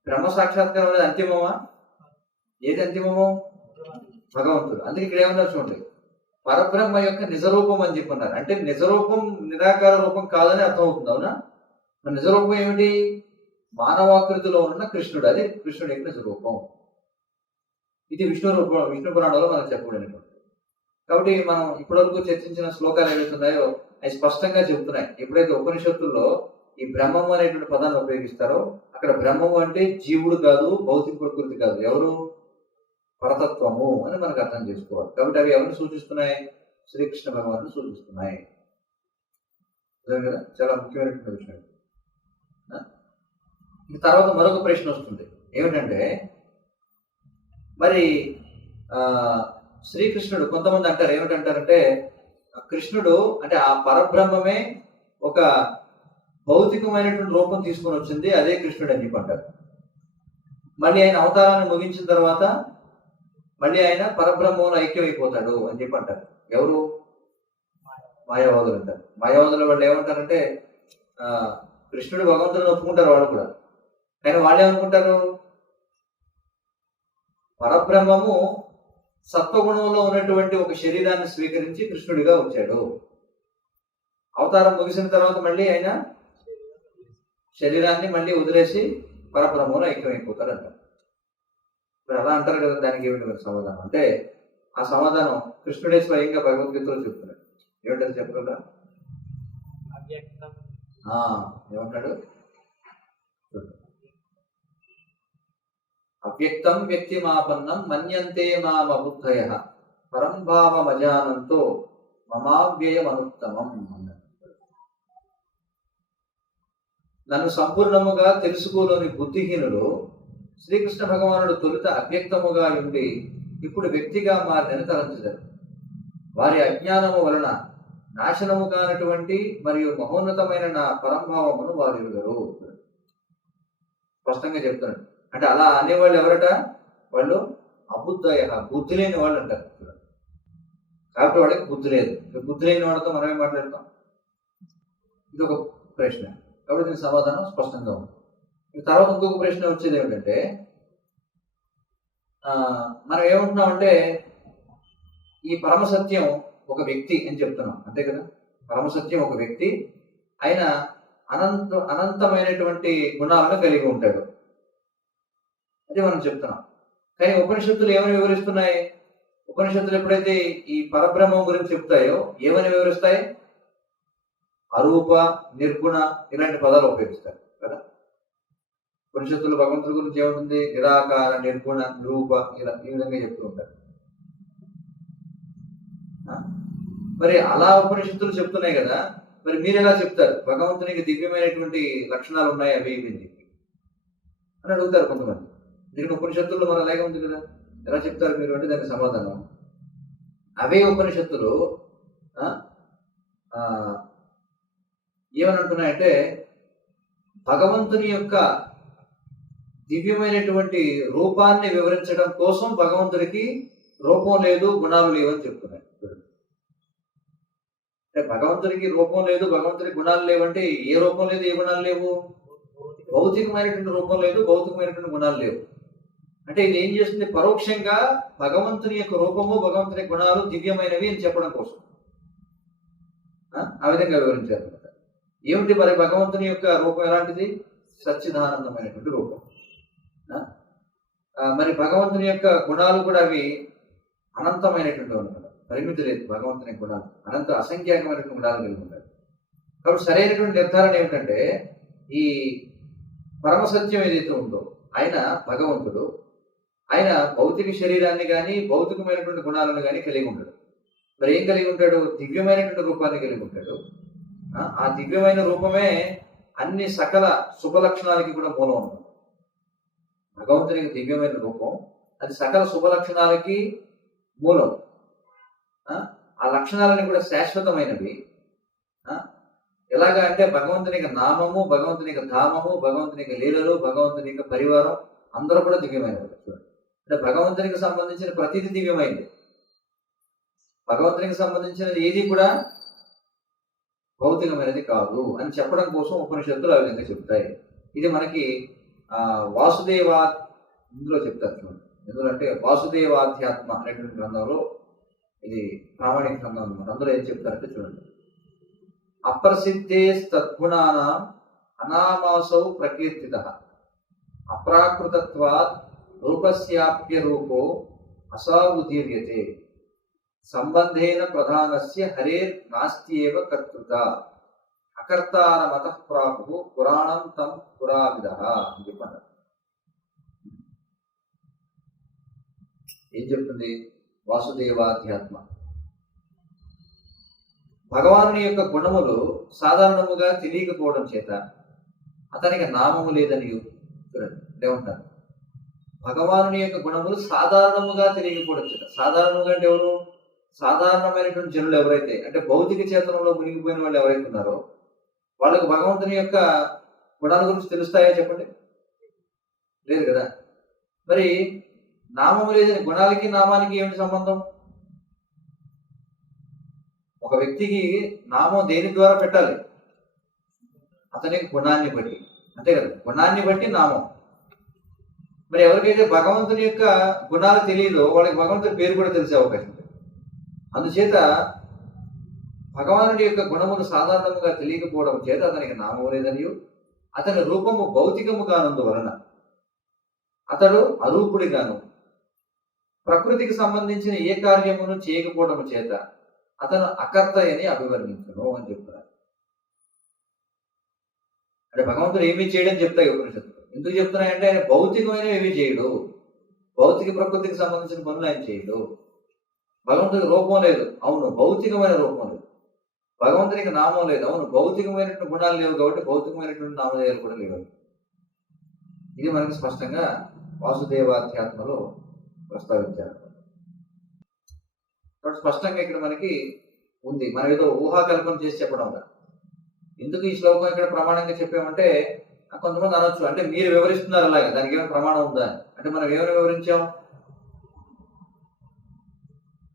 బ్రహ్మ సాక్షాత్కారం అనేది అంతిమమా? ఏది అంతిమము? భగవంతుడు. అందుకే ఇక్కడ ఏమన్నా చూడండి, పరబ్రహ్మ యొక్క నిజరూపం అని చెప్పన్నారు. అంటే నిజరూపం నిరాకార రూపం కాదని అర్థం అవుతుంది. అవునా? నిజరూపం ఏమిటి? మానవాకృతిలో ఉన్న కృష్ణుడు. అదే కృష్ణుడి యొక్క నిజరూపం. ఇది విష్ణు పురాణంలో మనం చెప్పబడినటువంటి. కాబట్టి మనం ఇప్పటివరకు చర్చించిన శ్లోకాలు ఏవైతే ఉన్నాయో అవి స్పష్టంగా చెబుతున్నాయి. ఎప్పుడైతే ఉపనిషత్తుల్లో ఈ బ్రహ్మము అనేటువంటి పదాన్ని ఉపయోగిస్తారో అక్కడ బ్రహ్మము అంటే జీవుడు కాదు, భౌతిక ప్రకృతి కాదు, ఎవరు పరతత్వము అని మనకు అర్థం చేసుకోవాలి. కాబట్టి అవి ఎవరిని సూచిస్తున్నాయి? శ్రీకృష్ణ భగవాన్ని సూచిస్తున్నాయి. కదా, చాలా ముఖ్యమైనటువంటి విషయం. తర్వాత మరొక ప్రశ్న వస్తుంది, ఏమిటంటే మరి శ్రీకృష్ణుడు, కొంతమంది అంటారు ఏమిటంటారంటే కృష్ణుడు అంటే ఆ పరబ్రహ్మమే ఒక భౌతికమైనటువంటి రూపం తీసుకొని వచ్చింది, అదే కృష్ణుడు అని చెప్పి అంటారు. మళ్ళీ ఆయన అవతారాన్ని ముగించిన తర్వాత మళ్ళీ ఆయన పరబ్రహ్మంలో ఐక్యమైపోతాడు అని చెప్పి అంటారు. ఎవరు? మాయావాదులు అంటారు. మాయావాదుల వాళ్ళు ఏమంటారంటే కృష్ణుడు భగవంతుడిని ఒప్పుకుంటారు వాళ్ళు కూడా, కానీ వాళ్ళు ఏమనుకుంటారు పరబ్రహ్మము సత్వగుణంలో ఉన్నటువంటి ఒక శరీరాన్ని స్వీకరించి కృష్ణుడిగా వచ్చాడు. అవతారం ముగిసిన తర్వాత మళ్ళీ ఆయన శరీరాన్ని మళ్ళీ వదిలేసి పరబ్రహ్మంలో ఐక్యమైపోతాడు అంటారు. ఇప్పుడు అలా అంటారు కదా, దానికి ఏమిటి సమాధానం అంటే ఆ సమాధానం కృష్ణుడే స్వయంగా భగవద్గీతలో చెప్తున్నాడు. ఏమిటని చెప్పగలరా? ఏమంటాడు? అవ్యక్తం వ్యక్తిమాపన్నం మన్యంతే మామబుద్ధయ పరంభావమజానంతో మమావ్యయమనుత్తమం అన్నాడు. నన్ను సంపూర్ణముగా తెలుసుకోలేని బుద్ధిహీనుడు శ్రీకృష్ణ భగవానుడు తొలుత అవ్యక్తముగా ఉండి ఇప్పుడు వ్యక్తిగా మారినని తలంచారు. వారి అజ్ఞానము వలన నాశనము కానటువంటి మరియు మహోన్నతమైన నా పరంభావమును వారు ఎరుగరు. స్పష్టంగా చెప్తున్నాడు. అంటే అలా అనేవాళ్ళు ఎవరట? వాళ్ళు అబుద్ధయ, బుద్ధి లేని వాళ్ళు అంటారు. కాబట్టి వాడికి బుద్ధి లేదు. బుద్ధి లేని వాడితో మనం ఏం మాట్లాడతాం? ఇది ఒక ప్రశ్న. కాబట్టి దీని సమాధానం స్పష్టంగా ఉంది. తర్వాత ఇంకొక ప్రశ్న వచ్చేది ఏమిటంటే మనం ఏమంటున్నామంటే ఈ పరమసత్యం ఒక వ్యక్తి అని చెప్తున్నాం, అంతే కదా? పరమసత్యం ఒక వ్యక్తి, ఆయన అనంతమైనటువంటి గుణాలను కలిగి ఉంటాడు, అది మనం చెప్తున్నాం. కానీ ఉపనిషత్తులు ఏమని వివరిస్తున్నాయి? ఉపనిషత్తులు ఎప్పుడైతే ఈ పరబ్రహ్మం గురించి చెప్తాయో ఏమని వివరిస్తాయి? అరూప, నిర్గుణ ఇలాంటి పదాలు ఉపయోగిస్తారు కదా. ఉపనిషత్తులు భగవంతుడి గురించి ఏముంటుంది? నిరాకార, నిర్గుణ, రూప, ఇలా ఈ విధంగా చెప్తూ ఉంటారు. మరి అలా ఉపనిషత్తులు చెప్తున్నాయి కదా, మరి మీరు ఎలా చెప్తారు భగవంతునికి దివ్యమైనటువంటి లక్షణాలు ఉన్నాయి అవి ఇవి అని అడుగుతారు కొంతమంది. దీని ఉపనిషత్తుల్లో మన అలాగే ఉంది కదా, ఎలా చెప్తారు మీరు అంటే దానికి సమాధానం అవే ఉపనిషత్తులు ఏమని అంటున్నాయంటే భగవంతుని యొక్క దివ్యమైనటువంటి రూపాన్ని వివరించడం కోసం భగవంతుడికి రూపం లేదు, గుణాలు లేవు అని చెప్తున్నాయి. అంటే భగవంతుడికి రూపం లేదు, భగవంతుడికి గుణాలు లేవంటే ఏ రూపం లేదు, ఏ గుణాలు లేవు? భౌతికమైనటువంటి రూపం లేదు, భౌతికమైనటువంటి గుణాలు లేవు. అంటే ఇది ఏం చేస్తుంది? పరోక్షంగా భగవంతుని యొక్క రూపము, భగవంతుని గుణాలు దివ్యమైనవి అని చెప్పడం కోసం ఆ విధంగా వివరించారు. ఏమిటి మరి భగవంతుని యొక్క రూపం ఎలాంటిది? సచ్చిదానందమైనటువంటి రూపం. మరి భగవంతుని యొక్క గుణాలు కూడా అవి అనంతమైనటువంటి అనమాట, పరిమితి లేదు. భగవంతుని గుణాలు అనంత అసంఖ్యాకమైనటువంటి గుణాలు కలిగి ఉంటాయి. కాబట్టి సరైనటువంటి నిర్ధారణ ఏమిటంటే ఈ పరమసత్యం ఏదైతే ఉందో ఆయన భగవంతుడు, ఆయన భౌతిక శరీరాన్ని కానీ భౌతికమైనటువంటి గుణాలను కానీ కలిగి ఉంటాడు. మరి ఏం కలిగి ఉంటాడు? దివ్యమైనటువంటి రూపాన్ని కలిగి ఉంటాడు. ఆ దివ్యమైన రూపమే అన్ని సకల శుభ లక్షణాలకి కూడా మూలం ఉంటుంది. భగవంతునికి దివ్యమైన రూపం అది సకల శుభ లక్షణాలకి మూలం. ఆ లక్షణాలని కూడా శాశ్వతమైనవి. ఎలాగా అంటే భగవంతునికి నామము, భగవంతునికి ధామము, భగవంతునికి లీలలు, భగవంతునికి పరివారం అందరూ కూడా దివ్యమైనవి. అంటే భగవంతునికి సంబంధించిన ప్రతిదీ దివ్యమైనది. భగవంతునికి సంబంధించినది ఏది కూడా భౌతికమైనది కాదు అని చెప్పడం కోసం ఉపనిషత్తులు ఆ విధంగా చెప్తాయి. ఇది మనకి వాసుదేవా ఇందులో చెప్తారు చూడండి. ఎందుకంటే వాసుదేవాధ్యాత్మ అనేటువంటి గ్రంథంలో ఇది ప్రామాణిక గ్రంథం అన్నమాట. అందులో ఏం చెప్తారంటే చూడండి, అప్రసిద్ధే తద్గుణానాం అనామాసౌ ప్రకీర్తితః అప్రాకృతత్వాత్ రూపస్యాప్య రూపో అసావుదీర్యతే సంబంధేన ప్రధానస్య హరేర్ నాస్త్యేవ కర్తృత అకర్తారమతః ప్రాహు పురాణం తం పురావిదః అని చెప్పారు. ఏం చెప్తుంది వాసుదేవాధ్యాత్మ? భగవానుని యొక్క గుణములు సాధారణముగా తెలియకపోవడం చేత అతనికి నామము లేదని చూడండి ఏమంటారు. భగవానుని యొక్క గుణములు సాధారణముగా తెలియకపోవడం చేత, సాధారణంగా అంటే ఎవరు? సాధారణమైనటువంటి జనులు ఎవరైతే, అంటే భౌతిక చేతనంలో మునిగిపోయిన వాళ్ళు ఎవరైతే ఉన్నారో వాళ్ళకు భగవంతుని యొక్క గుణాల గురించి తెలుస్తాయా చెప్పండి? లేదు కదా. మరి నామము లేదని గుణాలకి నామానికి ఏమిటి సంబంధం? ఒక వ్యక్తికి నామం దేని ద్వారా పెట్టాలి? అతని గుణాన్ని బట్టి, అంతే కదా. గుణాన్ని బట్టి నామం. మరి ఎవరికైతే భగవంతుని యొక్క గుణాలు తెలియదో వాళ్ళకి భగవంతుని పేరు కూడా తెలిసే అవకాశం ఉంది. అందుచేత భగవానుడి యొక్క గుణములు సాధారణంగా తెలియకపోవడం చేత అతనికి నామం లేదనియు, అతని రూపము భౌతికము కానందువలన అతడు అరూపుడిగాను, ప్రకృతికి సంబంధించిన ఏ కార్యమును చేయకపోవడం చేత అతను అకర్త అని అభివర్ణించును అని చెప్తున్నారు. అంటే భగవంతుడు ఏమీ చేయడని చెప్తాయి ఉపనిషత్తులు. ఎందుకు చెప్తున్నాయంటే ఆయన భౌతికమైన ఏమీ చేయడు, భౌతిక ప్రకృతికి సంబంధించిన పనులు ఆయన చేయడు. భగవంతుడికి రూపం లేదు, అవును, భౌతికమైన రూపం లేదు. భగవంతునికి నామం లేదు, అవును, భౌతికమైనటువంటి గుణాలు లేవు కాబట్టి భౌతికమైనటువంటి నామధేయాలు కూడా లేవు. ఇది మనకి స్పష్టంగా వాసుదేవాధ్యాత్మలో ప్రస్తావించారు. కాబట్టి స్పష్టంగా ఇక్కడ మనకి ఉంది. మనం ఏదో ఊహాకల్పన చేసి చెప్పడం కదా. ఎందుకు ఈ శ్లోకం ఇక్కడ ప్రమాణంగా చెప్పామంటే కొంతమంది అనొచ్చు, అంటే మీరు వివరిస్తున్నారు అలాగే, దానికి ఏమైనా ప్రమాణం ఉందా అంటే మనం ఏమైనా వివరించాం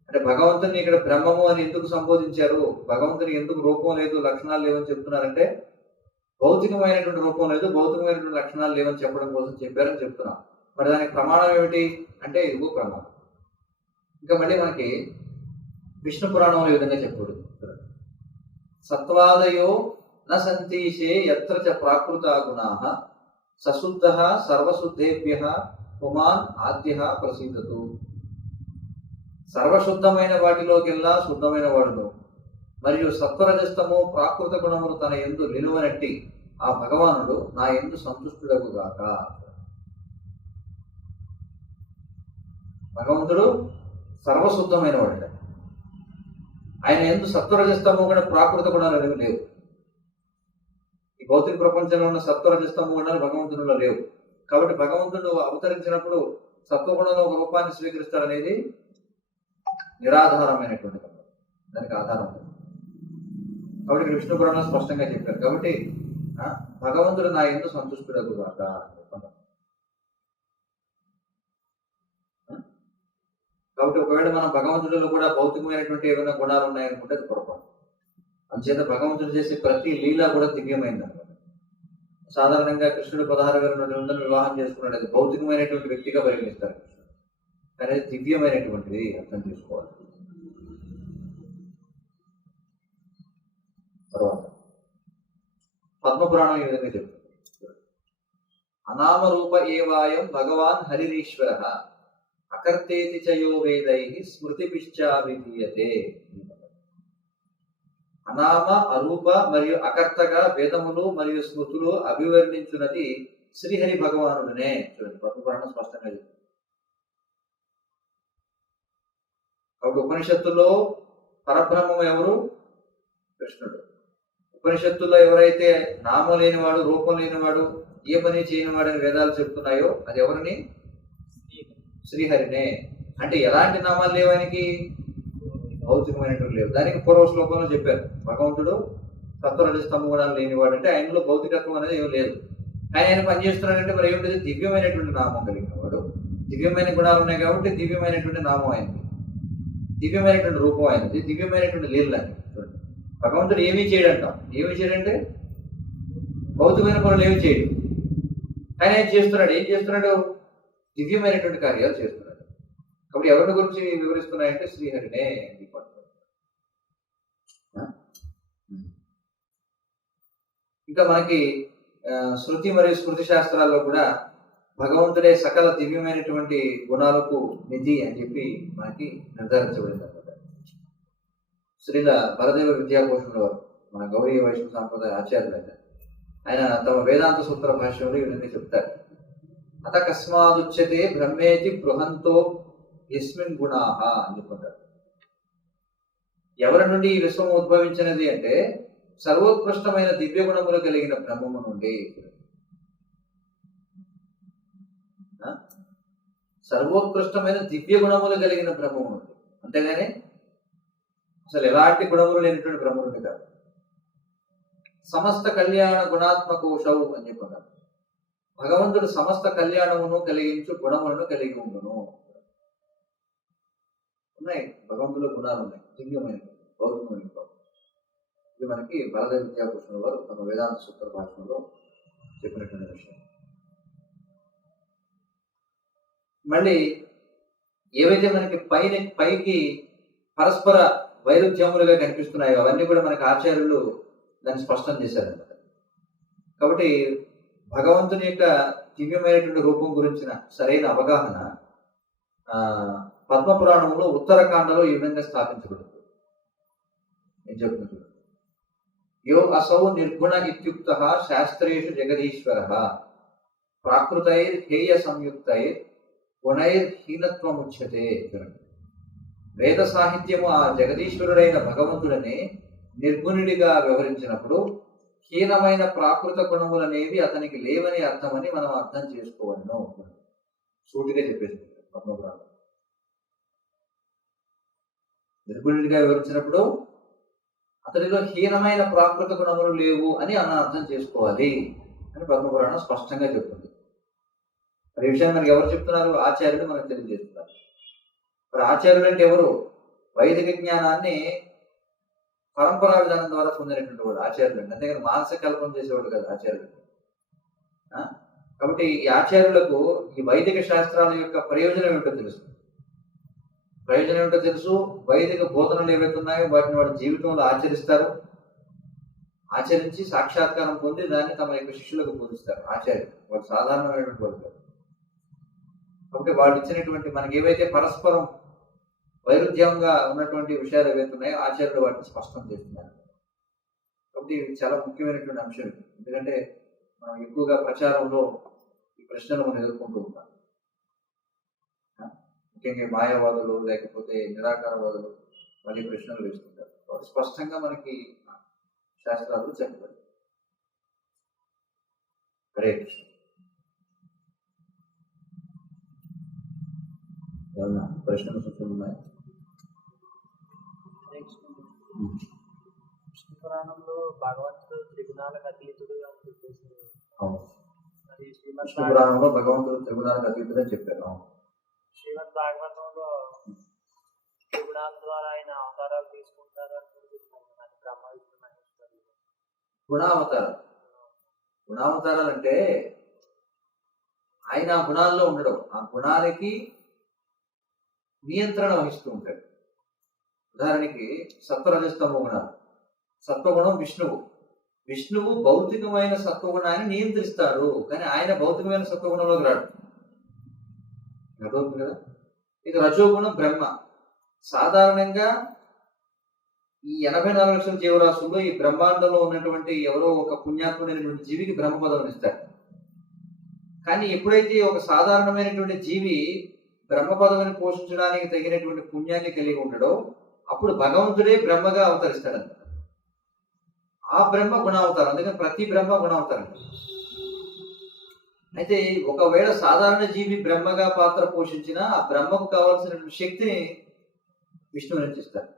అంటే భగవంతుని ఇక్కడ బ్రహ్మము అని ఎందుకు సంబోధించారు, భగవంతుని ఎందుకు రూపం లేదు లక్షణాలు లేవని చెప్తున్నారంటే భౌతికమైనటువంటి రూపం లేదు, భౌతికమైనటువంటి లక్షణాలు లేవని చెప్పడం కోసం చెప్పారని చెప్తున్నాం. మరి దానికి ప్రమాణం ఏమిటి అంటే ఇదిగో ప్రమాణం. ఇంకా మళ్ళీ మనకి విష్ణు పురాణంలో ఈ విధంగా చెప్పాడు, సత్వాదయో న సంతీషే యత్ర చ ప్రాకృత గుణాః సశుద్ధః సర్వశుద్ధేభ్యః పుమాన్ ఆద్యః ప్రసీదతు. సర్వశుద్ధమైన వాటిలోకెల్లా శుద్ధమైన వాడును, మరియు సత్వరజస్తము ప్రాకృత గుణములు తన యందు నిలువనట్టి ఆ భగవానుడు నా యందు సంతుష్టుడగుగాక. భగవంతుడు సర్వశుద్ధమైన వాడు, ఆయన యందు సత్వరజస్తము కూడా ప్రాకృత గుణాలు అనేవి లేవు. ఈ భౌతిక ప్రపంచంలో ఉన్న సత్వరజస్తము గుణాలు భగవంతునిలో లేవు. కాబట్టి భగవంతుడు అవతరించినప్పుడు సత్వగుణంలో ఒక రూపాన్ని స్వీకరిస్తాడనేది నిరాధారమైనటువంటి దానికి ఆధారం ఉంది. కాబట్టి ఇక్కడ విష్ణు పురాణంలో స్పష్టంగా చెప్పారు. కాబట్టి భగవంతుడు నా యందు సంతుష్టుడగుగాక. కాబట్టి ఒకవేళ మనం భగవంతుడిలో కూడా భౌతికమైనటువంటి ఏమైనా గుణాలు ఉన్నాయనుకుంటే అది పొరపాటు. అందుచేత భగవంతుడు చేసే ప్రతి లీల కూడా దివ్యమైంది అనమాట. సాధారణంగా కృష్ణుడు 16,000 వివాహం చేసుకున్నాడు, అది భౌతికమైనటువంటి వ్యక్తిగా పరిగణిస్తారు. కానీ అది దివ్యమైనటువంటిది అర్థం చేసుకోవాలి. తర్వాత పద్మపురాణం ఈ విధంగా చెప్తుంది, అనామరూప ఏవాయం భగవాన్ హరిరీశ్వర అకర్తేతి చయో వేదై స్మృతిపిశ్చాభిధీయతే. అనామ, అరూప మరియు అకర్తగా వేదములు మరియు స్మృతులు అభివర్ణించున్నది శ్రీహరి భగవానుడనే. చూడండి పద్మపురాణం స్పష్టంగా చెప్తుంది. కాబట్టి ఉపనిషత్తుల్లో పరబ్రహ్మము ఎవరు? కృష్ణుడు. ఉపనిషత్తుల్లో ఎవరైతే నామం లేనివాడు, రూపం లేనివాడు, ఏ పని చేయనివాడు అని వేదాలు చెప్తున్నాయో అది ఎవరిని? శ్రీహరినే. అంటే ఎలాంటి నామాలు లేవానికి? భౌతికమైనటువంటి లేవు. దానికి పూర్వ శ్లోకంలో చెప్పారు, భగవంతుడు సత్వరజస్తమ గుణాలు లేనివాడు, అంటే ఆయనలో భౌతికత్వం అనేది ఏమి లేదు. కానీ ఆయన పనిచేస్తున్నాడంటే మరి ఏమిటది? దివ్యమైనటువంటి నామం కలిగిన వాడు, దివ్యమైన గుణాలు ఉన్నాయి కాబట్టి దివ్యమైనటువంటి నామం అయింది, దివ్యమైనటువంటి రూపం అయినది, దివ్యమైనటువంటి లీలలు అని. చూడండి భగవంతుడు ఏమీ చేయడంటాం, ఏమి చేయడంటే భౌతికమైన పనులు ఏమి చేయడు, కానీ ఆయన చేస్తున్నాడు. ఏం చేస్తున్నాడు? దివ్యమైనటువంటి కార్యాలు చేస్తున్నాడు. కాబట్టి ఎవరి గురించి వివరిస్తున్నాయంటే శ్రీహరినే. ఇంకా మనకి శృతి మరియు స్మృతి శాస్త్రాల్లో కూడా భగవంతుడే సకల దివ్యమైనటువంటి గుణాలకు నిధి అని చెప్పి మనకి నిర్ధారించబడింది అన్నమాట. శ్రీల బలదేవ విద్యాభూషణుల వారు మన గౌరీ వైష్ణవ సాంప్రదాయ ఆచార్యులైన ఆయన తమ వేదాంత సూత్ర భాష్యంలో ఈ విధంగా చెప్తారు. అత కస్మాదుచ్యతే బ్రహ్మేతి బృహంతో యస్మిన్ గుణాహ అని చెప్పుకుంటారు. ఎవరి నుండి ఈ విశ్వం ఉద్భవించినది అంటే సర్వోత్కృష్టమైన దివ్య గుణములు కలిగిన బ్రహ్మము నుండి. సర్వోత్కృష్టమైన దివ్య గుణములు కలిగిన బ్రహ్మము నుండి, అంతేగాని అసలు ఎలాంటి గుణములు లేనటువంటి బ్రహ్మ నుండి కాదు. సమస్త కళ్యాణ గుణాత్మకోశవు అని చెప్పుకున్నారు. భగవంతుడు సమస్త కళ్యాణమును కలిగించు గుణములను కలిగి ఉండును. ఉన్నాయి భగవంతుల గుణాలు ఉన్నాయి, దివ్యమైన భౌతికమైన. ఇది మనకి బలదేవ విద్యాభూషణుల వారు తమ వేదాంత సూత్ర భాషలో చెప్పినటువంటి విషయం. మళ్ళీ ఏవైతే మనకి పైకి పరస్పర వైరుధ్యములుగా కనిపిస్తున్నాయో అవన్నీ కూడా మనకి ఆచార్యులు దాన్ని స్పష్టం చేశారన్నమాట. కాబట్టి భగవంతుని యొక్క దివ్యమైనటువంటి రూపం గురించిన సరైన అవగాహన పద్మపురాణంలో ఉత్తరకాండలో ఈ విధంగా స్థాపించబడింది. నేను చెప్తున్నాను, యో అసౌ నిర్గుణ ఇత్యుక్త శాస్త్రేషు జగదీశ్వర ప్రాకృతైర్ హేయ సంయుక్తైర్ గుణైర్హీనత్వముచ్యతే. వేద సాహిత్యము ఆ జగదీశ్వరుడైన భగవంతుడని నిర్గుణుడిగా వ్యవహరించినప్పుడు హీనమైన ప్రాకృత గుణములనేవి అతనికి లేవని అర్థమని మనం అర్థం చేసుకోవాలను. సూటిగా చెప్పేసి పద్మపురాణం నిర్గుణుడిగా వివరించినప్పుడు అతడిలో హీనమైన ప్రాకృత గుణములు లేవు అని మనం అర్థం చేసుకోవాలి అని పద్మపురాణం స్పష్టంగా చెప్తుంది. మరి ఈ విషయాన్ని మనకి ఎవరు చెప్తున్నారు? ఆచార్యులు మనకు తెలియజేస్తున్నారు. మరి ఆచార్యులు అంటే ఎవరు? వైదిక జ్ఞానాన్ని పరంపరా విధానం ద్వారా పొందినటువంటి వాడు ఆచార్యులు అంటే, అంతేగాని మానసిక కల్పన చేసేవాడు కదా ఆచార్యులు. కాబట్టి ఈ ఆచార్యులకు ఈ వైదిక శాస్త్రాల యొక్క ప్రయోజనం ఏమిటో తెలుసు. వైదిక బోధనలు ఏవైతే ఉన్నాయో వాటిని వాళ్ళ జీవితంలో ఆచరిస్తారు. ఆచరించి సాక్షాత్కారం పొంది దాన్ని తమ యొక్క శిష్యులకు బోధిస్తారు ఆచార్యులు. వాళ్ళు సాధారణమైనటువంటి వాళ్ళు కాదు. కాబట్టి వాళ్ళు ఇచ్చినటువంటి మనకి ఏవైతే పరస్పరం వైరుధ్యంగా ఉన్నటువంటి విషయాలు ఏవైతే ఉన్నాయో ఆచార్యులు వాటిని స్పష్టం చేస్తున్నారు. కాబట్టి ఇది చాలా ముఖ్యమైనటువంటి అంశం. ఎందుకంటే మనం ఎక్కువగా ప్రచారంలో ఈ ప్రశ్నలు మనం ఎదుర్కొంటూ ఉంటాం. ముఖ్యంగా మాయావాదులు లేకపోతే నిరాకారవాదులు మళ్ళీ ప్రశ్నలు వేస్తుంటారు. వాళ్ళు స్పష్టంగా మనకి శాస్త్రాలు చెప్పబడి. హరే కృష్ణ. ఏమన్నా ప్రశ్నలు సూచనలు ఉన్నాయా? విష్ణు పురాణంలో భగవంతుడు త్రిగుణాలకు అతీతుడు అని చెప్పేసి, విష్ణు పురాణంలో భగవంతుడు త్రిగుణాలకు అతీతుడు అని చెప్పారు. శ్రీమద్ భాగవతంలో త్రిగుణాల ద్వారా ఆయన అవతారాలు తీసుకుంటారు అని బ్రహ్మ విష్ణు మహేశ్వరుడు. గుణావతారాలు అంటే ఆయన ఆ గుణాల్లో ఉండడం, ఆ గుణాలకి నియంత్రణ వహిస్తూ ఉంటాడు. ఉదాహరణకి సత్వరజస్తమ గుణాలు. సత్వగుణం విష్ణువు భౌతికమైన సత్వగుణాన్ని నియంత్రిస్తాడు, కానీ ఆయన భౌతికమైన సత్వగుణంలోకి రాడు. అర్థమవుతుంది కదా? ఇక రజోగుణం బ్రహ్మ. సాధారణంగా ఈ 84 లక్షల జీవరాశుల్లో ఈ బ్రహ్మాండంలో ఉన్నటువంటి ఎవరో ఒక పుణ్యాత్ముడైనటువంటి జీవికి బ్రహ్మ పదవిని ఇస్తాడు. కానీ ఎప్పుడైతే ఒక సాధారణమైనటువంటి జీవి బ్రహ్మ పదవిని పోషించడానికి తగినటువంటి పుణ్యాన్ని కలిగి ఉండడో అప్పుడు భగవంతుడే బ్రహ్మగా అవతరిస్తాడన్నమాట. ఆ బ్రహ్మ గుణావతారం. అందుకని ప్రతి బ్రహ్మ గుణావతారం. అయితే ఒకవేళ సాధారణ జీవి బ్రహ్మగా పాత్ర పోషించినా ఆ బ్రహ్మకు కావాల్సినటువంటి శక్తిని విష్ణువు నిర్ణయిస్తారు.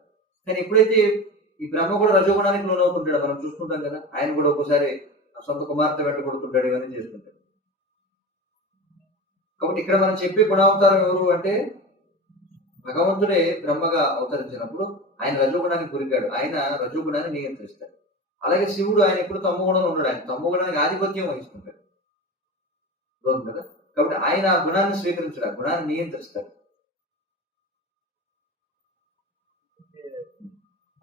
కానీ ఎప్పుడైతే ఈ బ్రహ్మ కూడా రజోగుణానికి లోనవుతుంటాడు, మనం చూసుకుంటాం కదా, ఆయన కూడా ఒక్కోసారి సొంత కుమార్తె వెంట కొడుతుంటాడు, ఇవన్నీ చేసుకుంటాడు. కాబట్టి ఇక్కడ మనం చెప్పే గుణావతారం ఎవరు అంటే భగవంతుడే బ్రహ్మగా అవతరించినప్పుడు ఆయన రజోగుణానికి గురికాడు, ఆయన రజోగుణాన్ని నియంత్రిస్తాడు. అలాగే శివుడు ఆయన ఎప్పుడు తమోగుణంలో ఉన్నాడు, ఆయన తమోగుణానికి ఆధిపత్యం వహిస్తుంటాడు కదా. కాబట్టి ఆయన ఆ గుణాన్ని స్వీకరించాడు, ఆ గుణాన్ని నియంత్రిస్తాడు.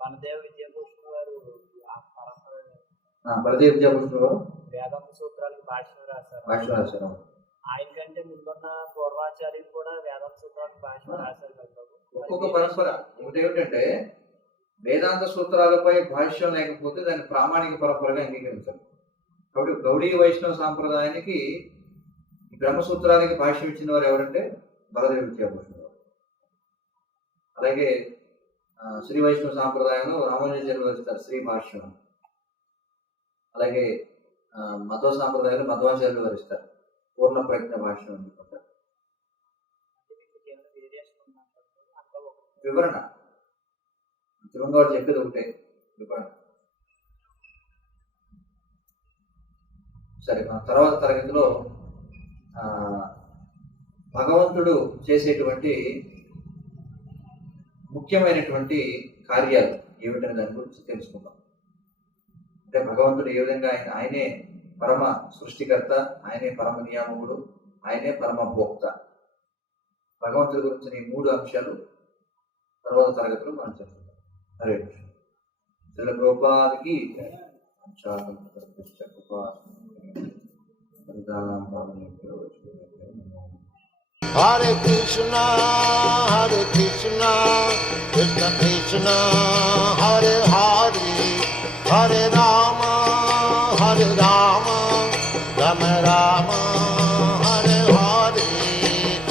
బలదేవ విద్యాభూషణుడు గారు బలదేవ విద్యాభూషణుడు గారు వేదాంత సూత్రాలకు భాష్యం రాశారు. ఆయన కంటే ముందున్న పూర్వాచార్యులు కూడా వేదాంత సూత్రాలకు భాష రాశారు కదా ప్రభు. ఒక్కొక్క పరంపర ఒకటి ఏమిటంటే వేదాంత సూత్రాలపై భాష్యం లేకపోతే దాన్ని ప్రామాణిక పరంపరగా అంగీకరించాలి. కాబట్టి గౌడీ వైష్ణవ సాంప్రదాయానికి బ్రహ్మసూత్రానికి భాష్యం ఇచ్చిన వారు ఎవరంటే బలదేవ విద్యాభూషణ్ గారు. అలాగే శ్రీ వైష్ణవ సాంప్రదాయంలో రామానుజాచార్యులు వివరిస్తారు శ్రీ భాష్యం. అలాగే మధ్వ సాంప్రదాయంలో మధ్వాచార్యులు వివరిస్తారు పూర్ణ ప్రజ్ఞ భాష్యం అనుకుంటారు. వివరణ అంతిమంగా వాడు చెప్పేది ఒకటే వివరణ. సరే, మన తర్వాత తరగతిలో భగవంతుడు చేసేటువంటి ముఖ్యమైనటువంటి కార్యాలు ఏమిటనే దాని గురించి తెలుసుకుందాం. అంటే భగవంతుడు ఏ విధంగా ఆయనే పరమ సృష్టికర్త, ఆయనే పరమ నియామకుడు, ఆయనే పరమ భోక్త. భగవంతుడి గురించిన ఈ 3 అంశాలు తర్వాత తరగతిలో మనం చెప్తాం. Hare Krishna. Srila ప్రభుపాదికి Hare Krishna, Krishna Krishna,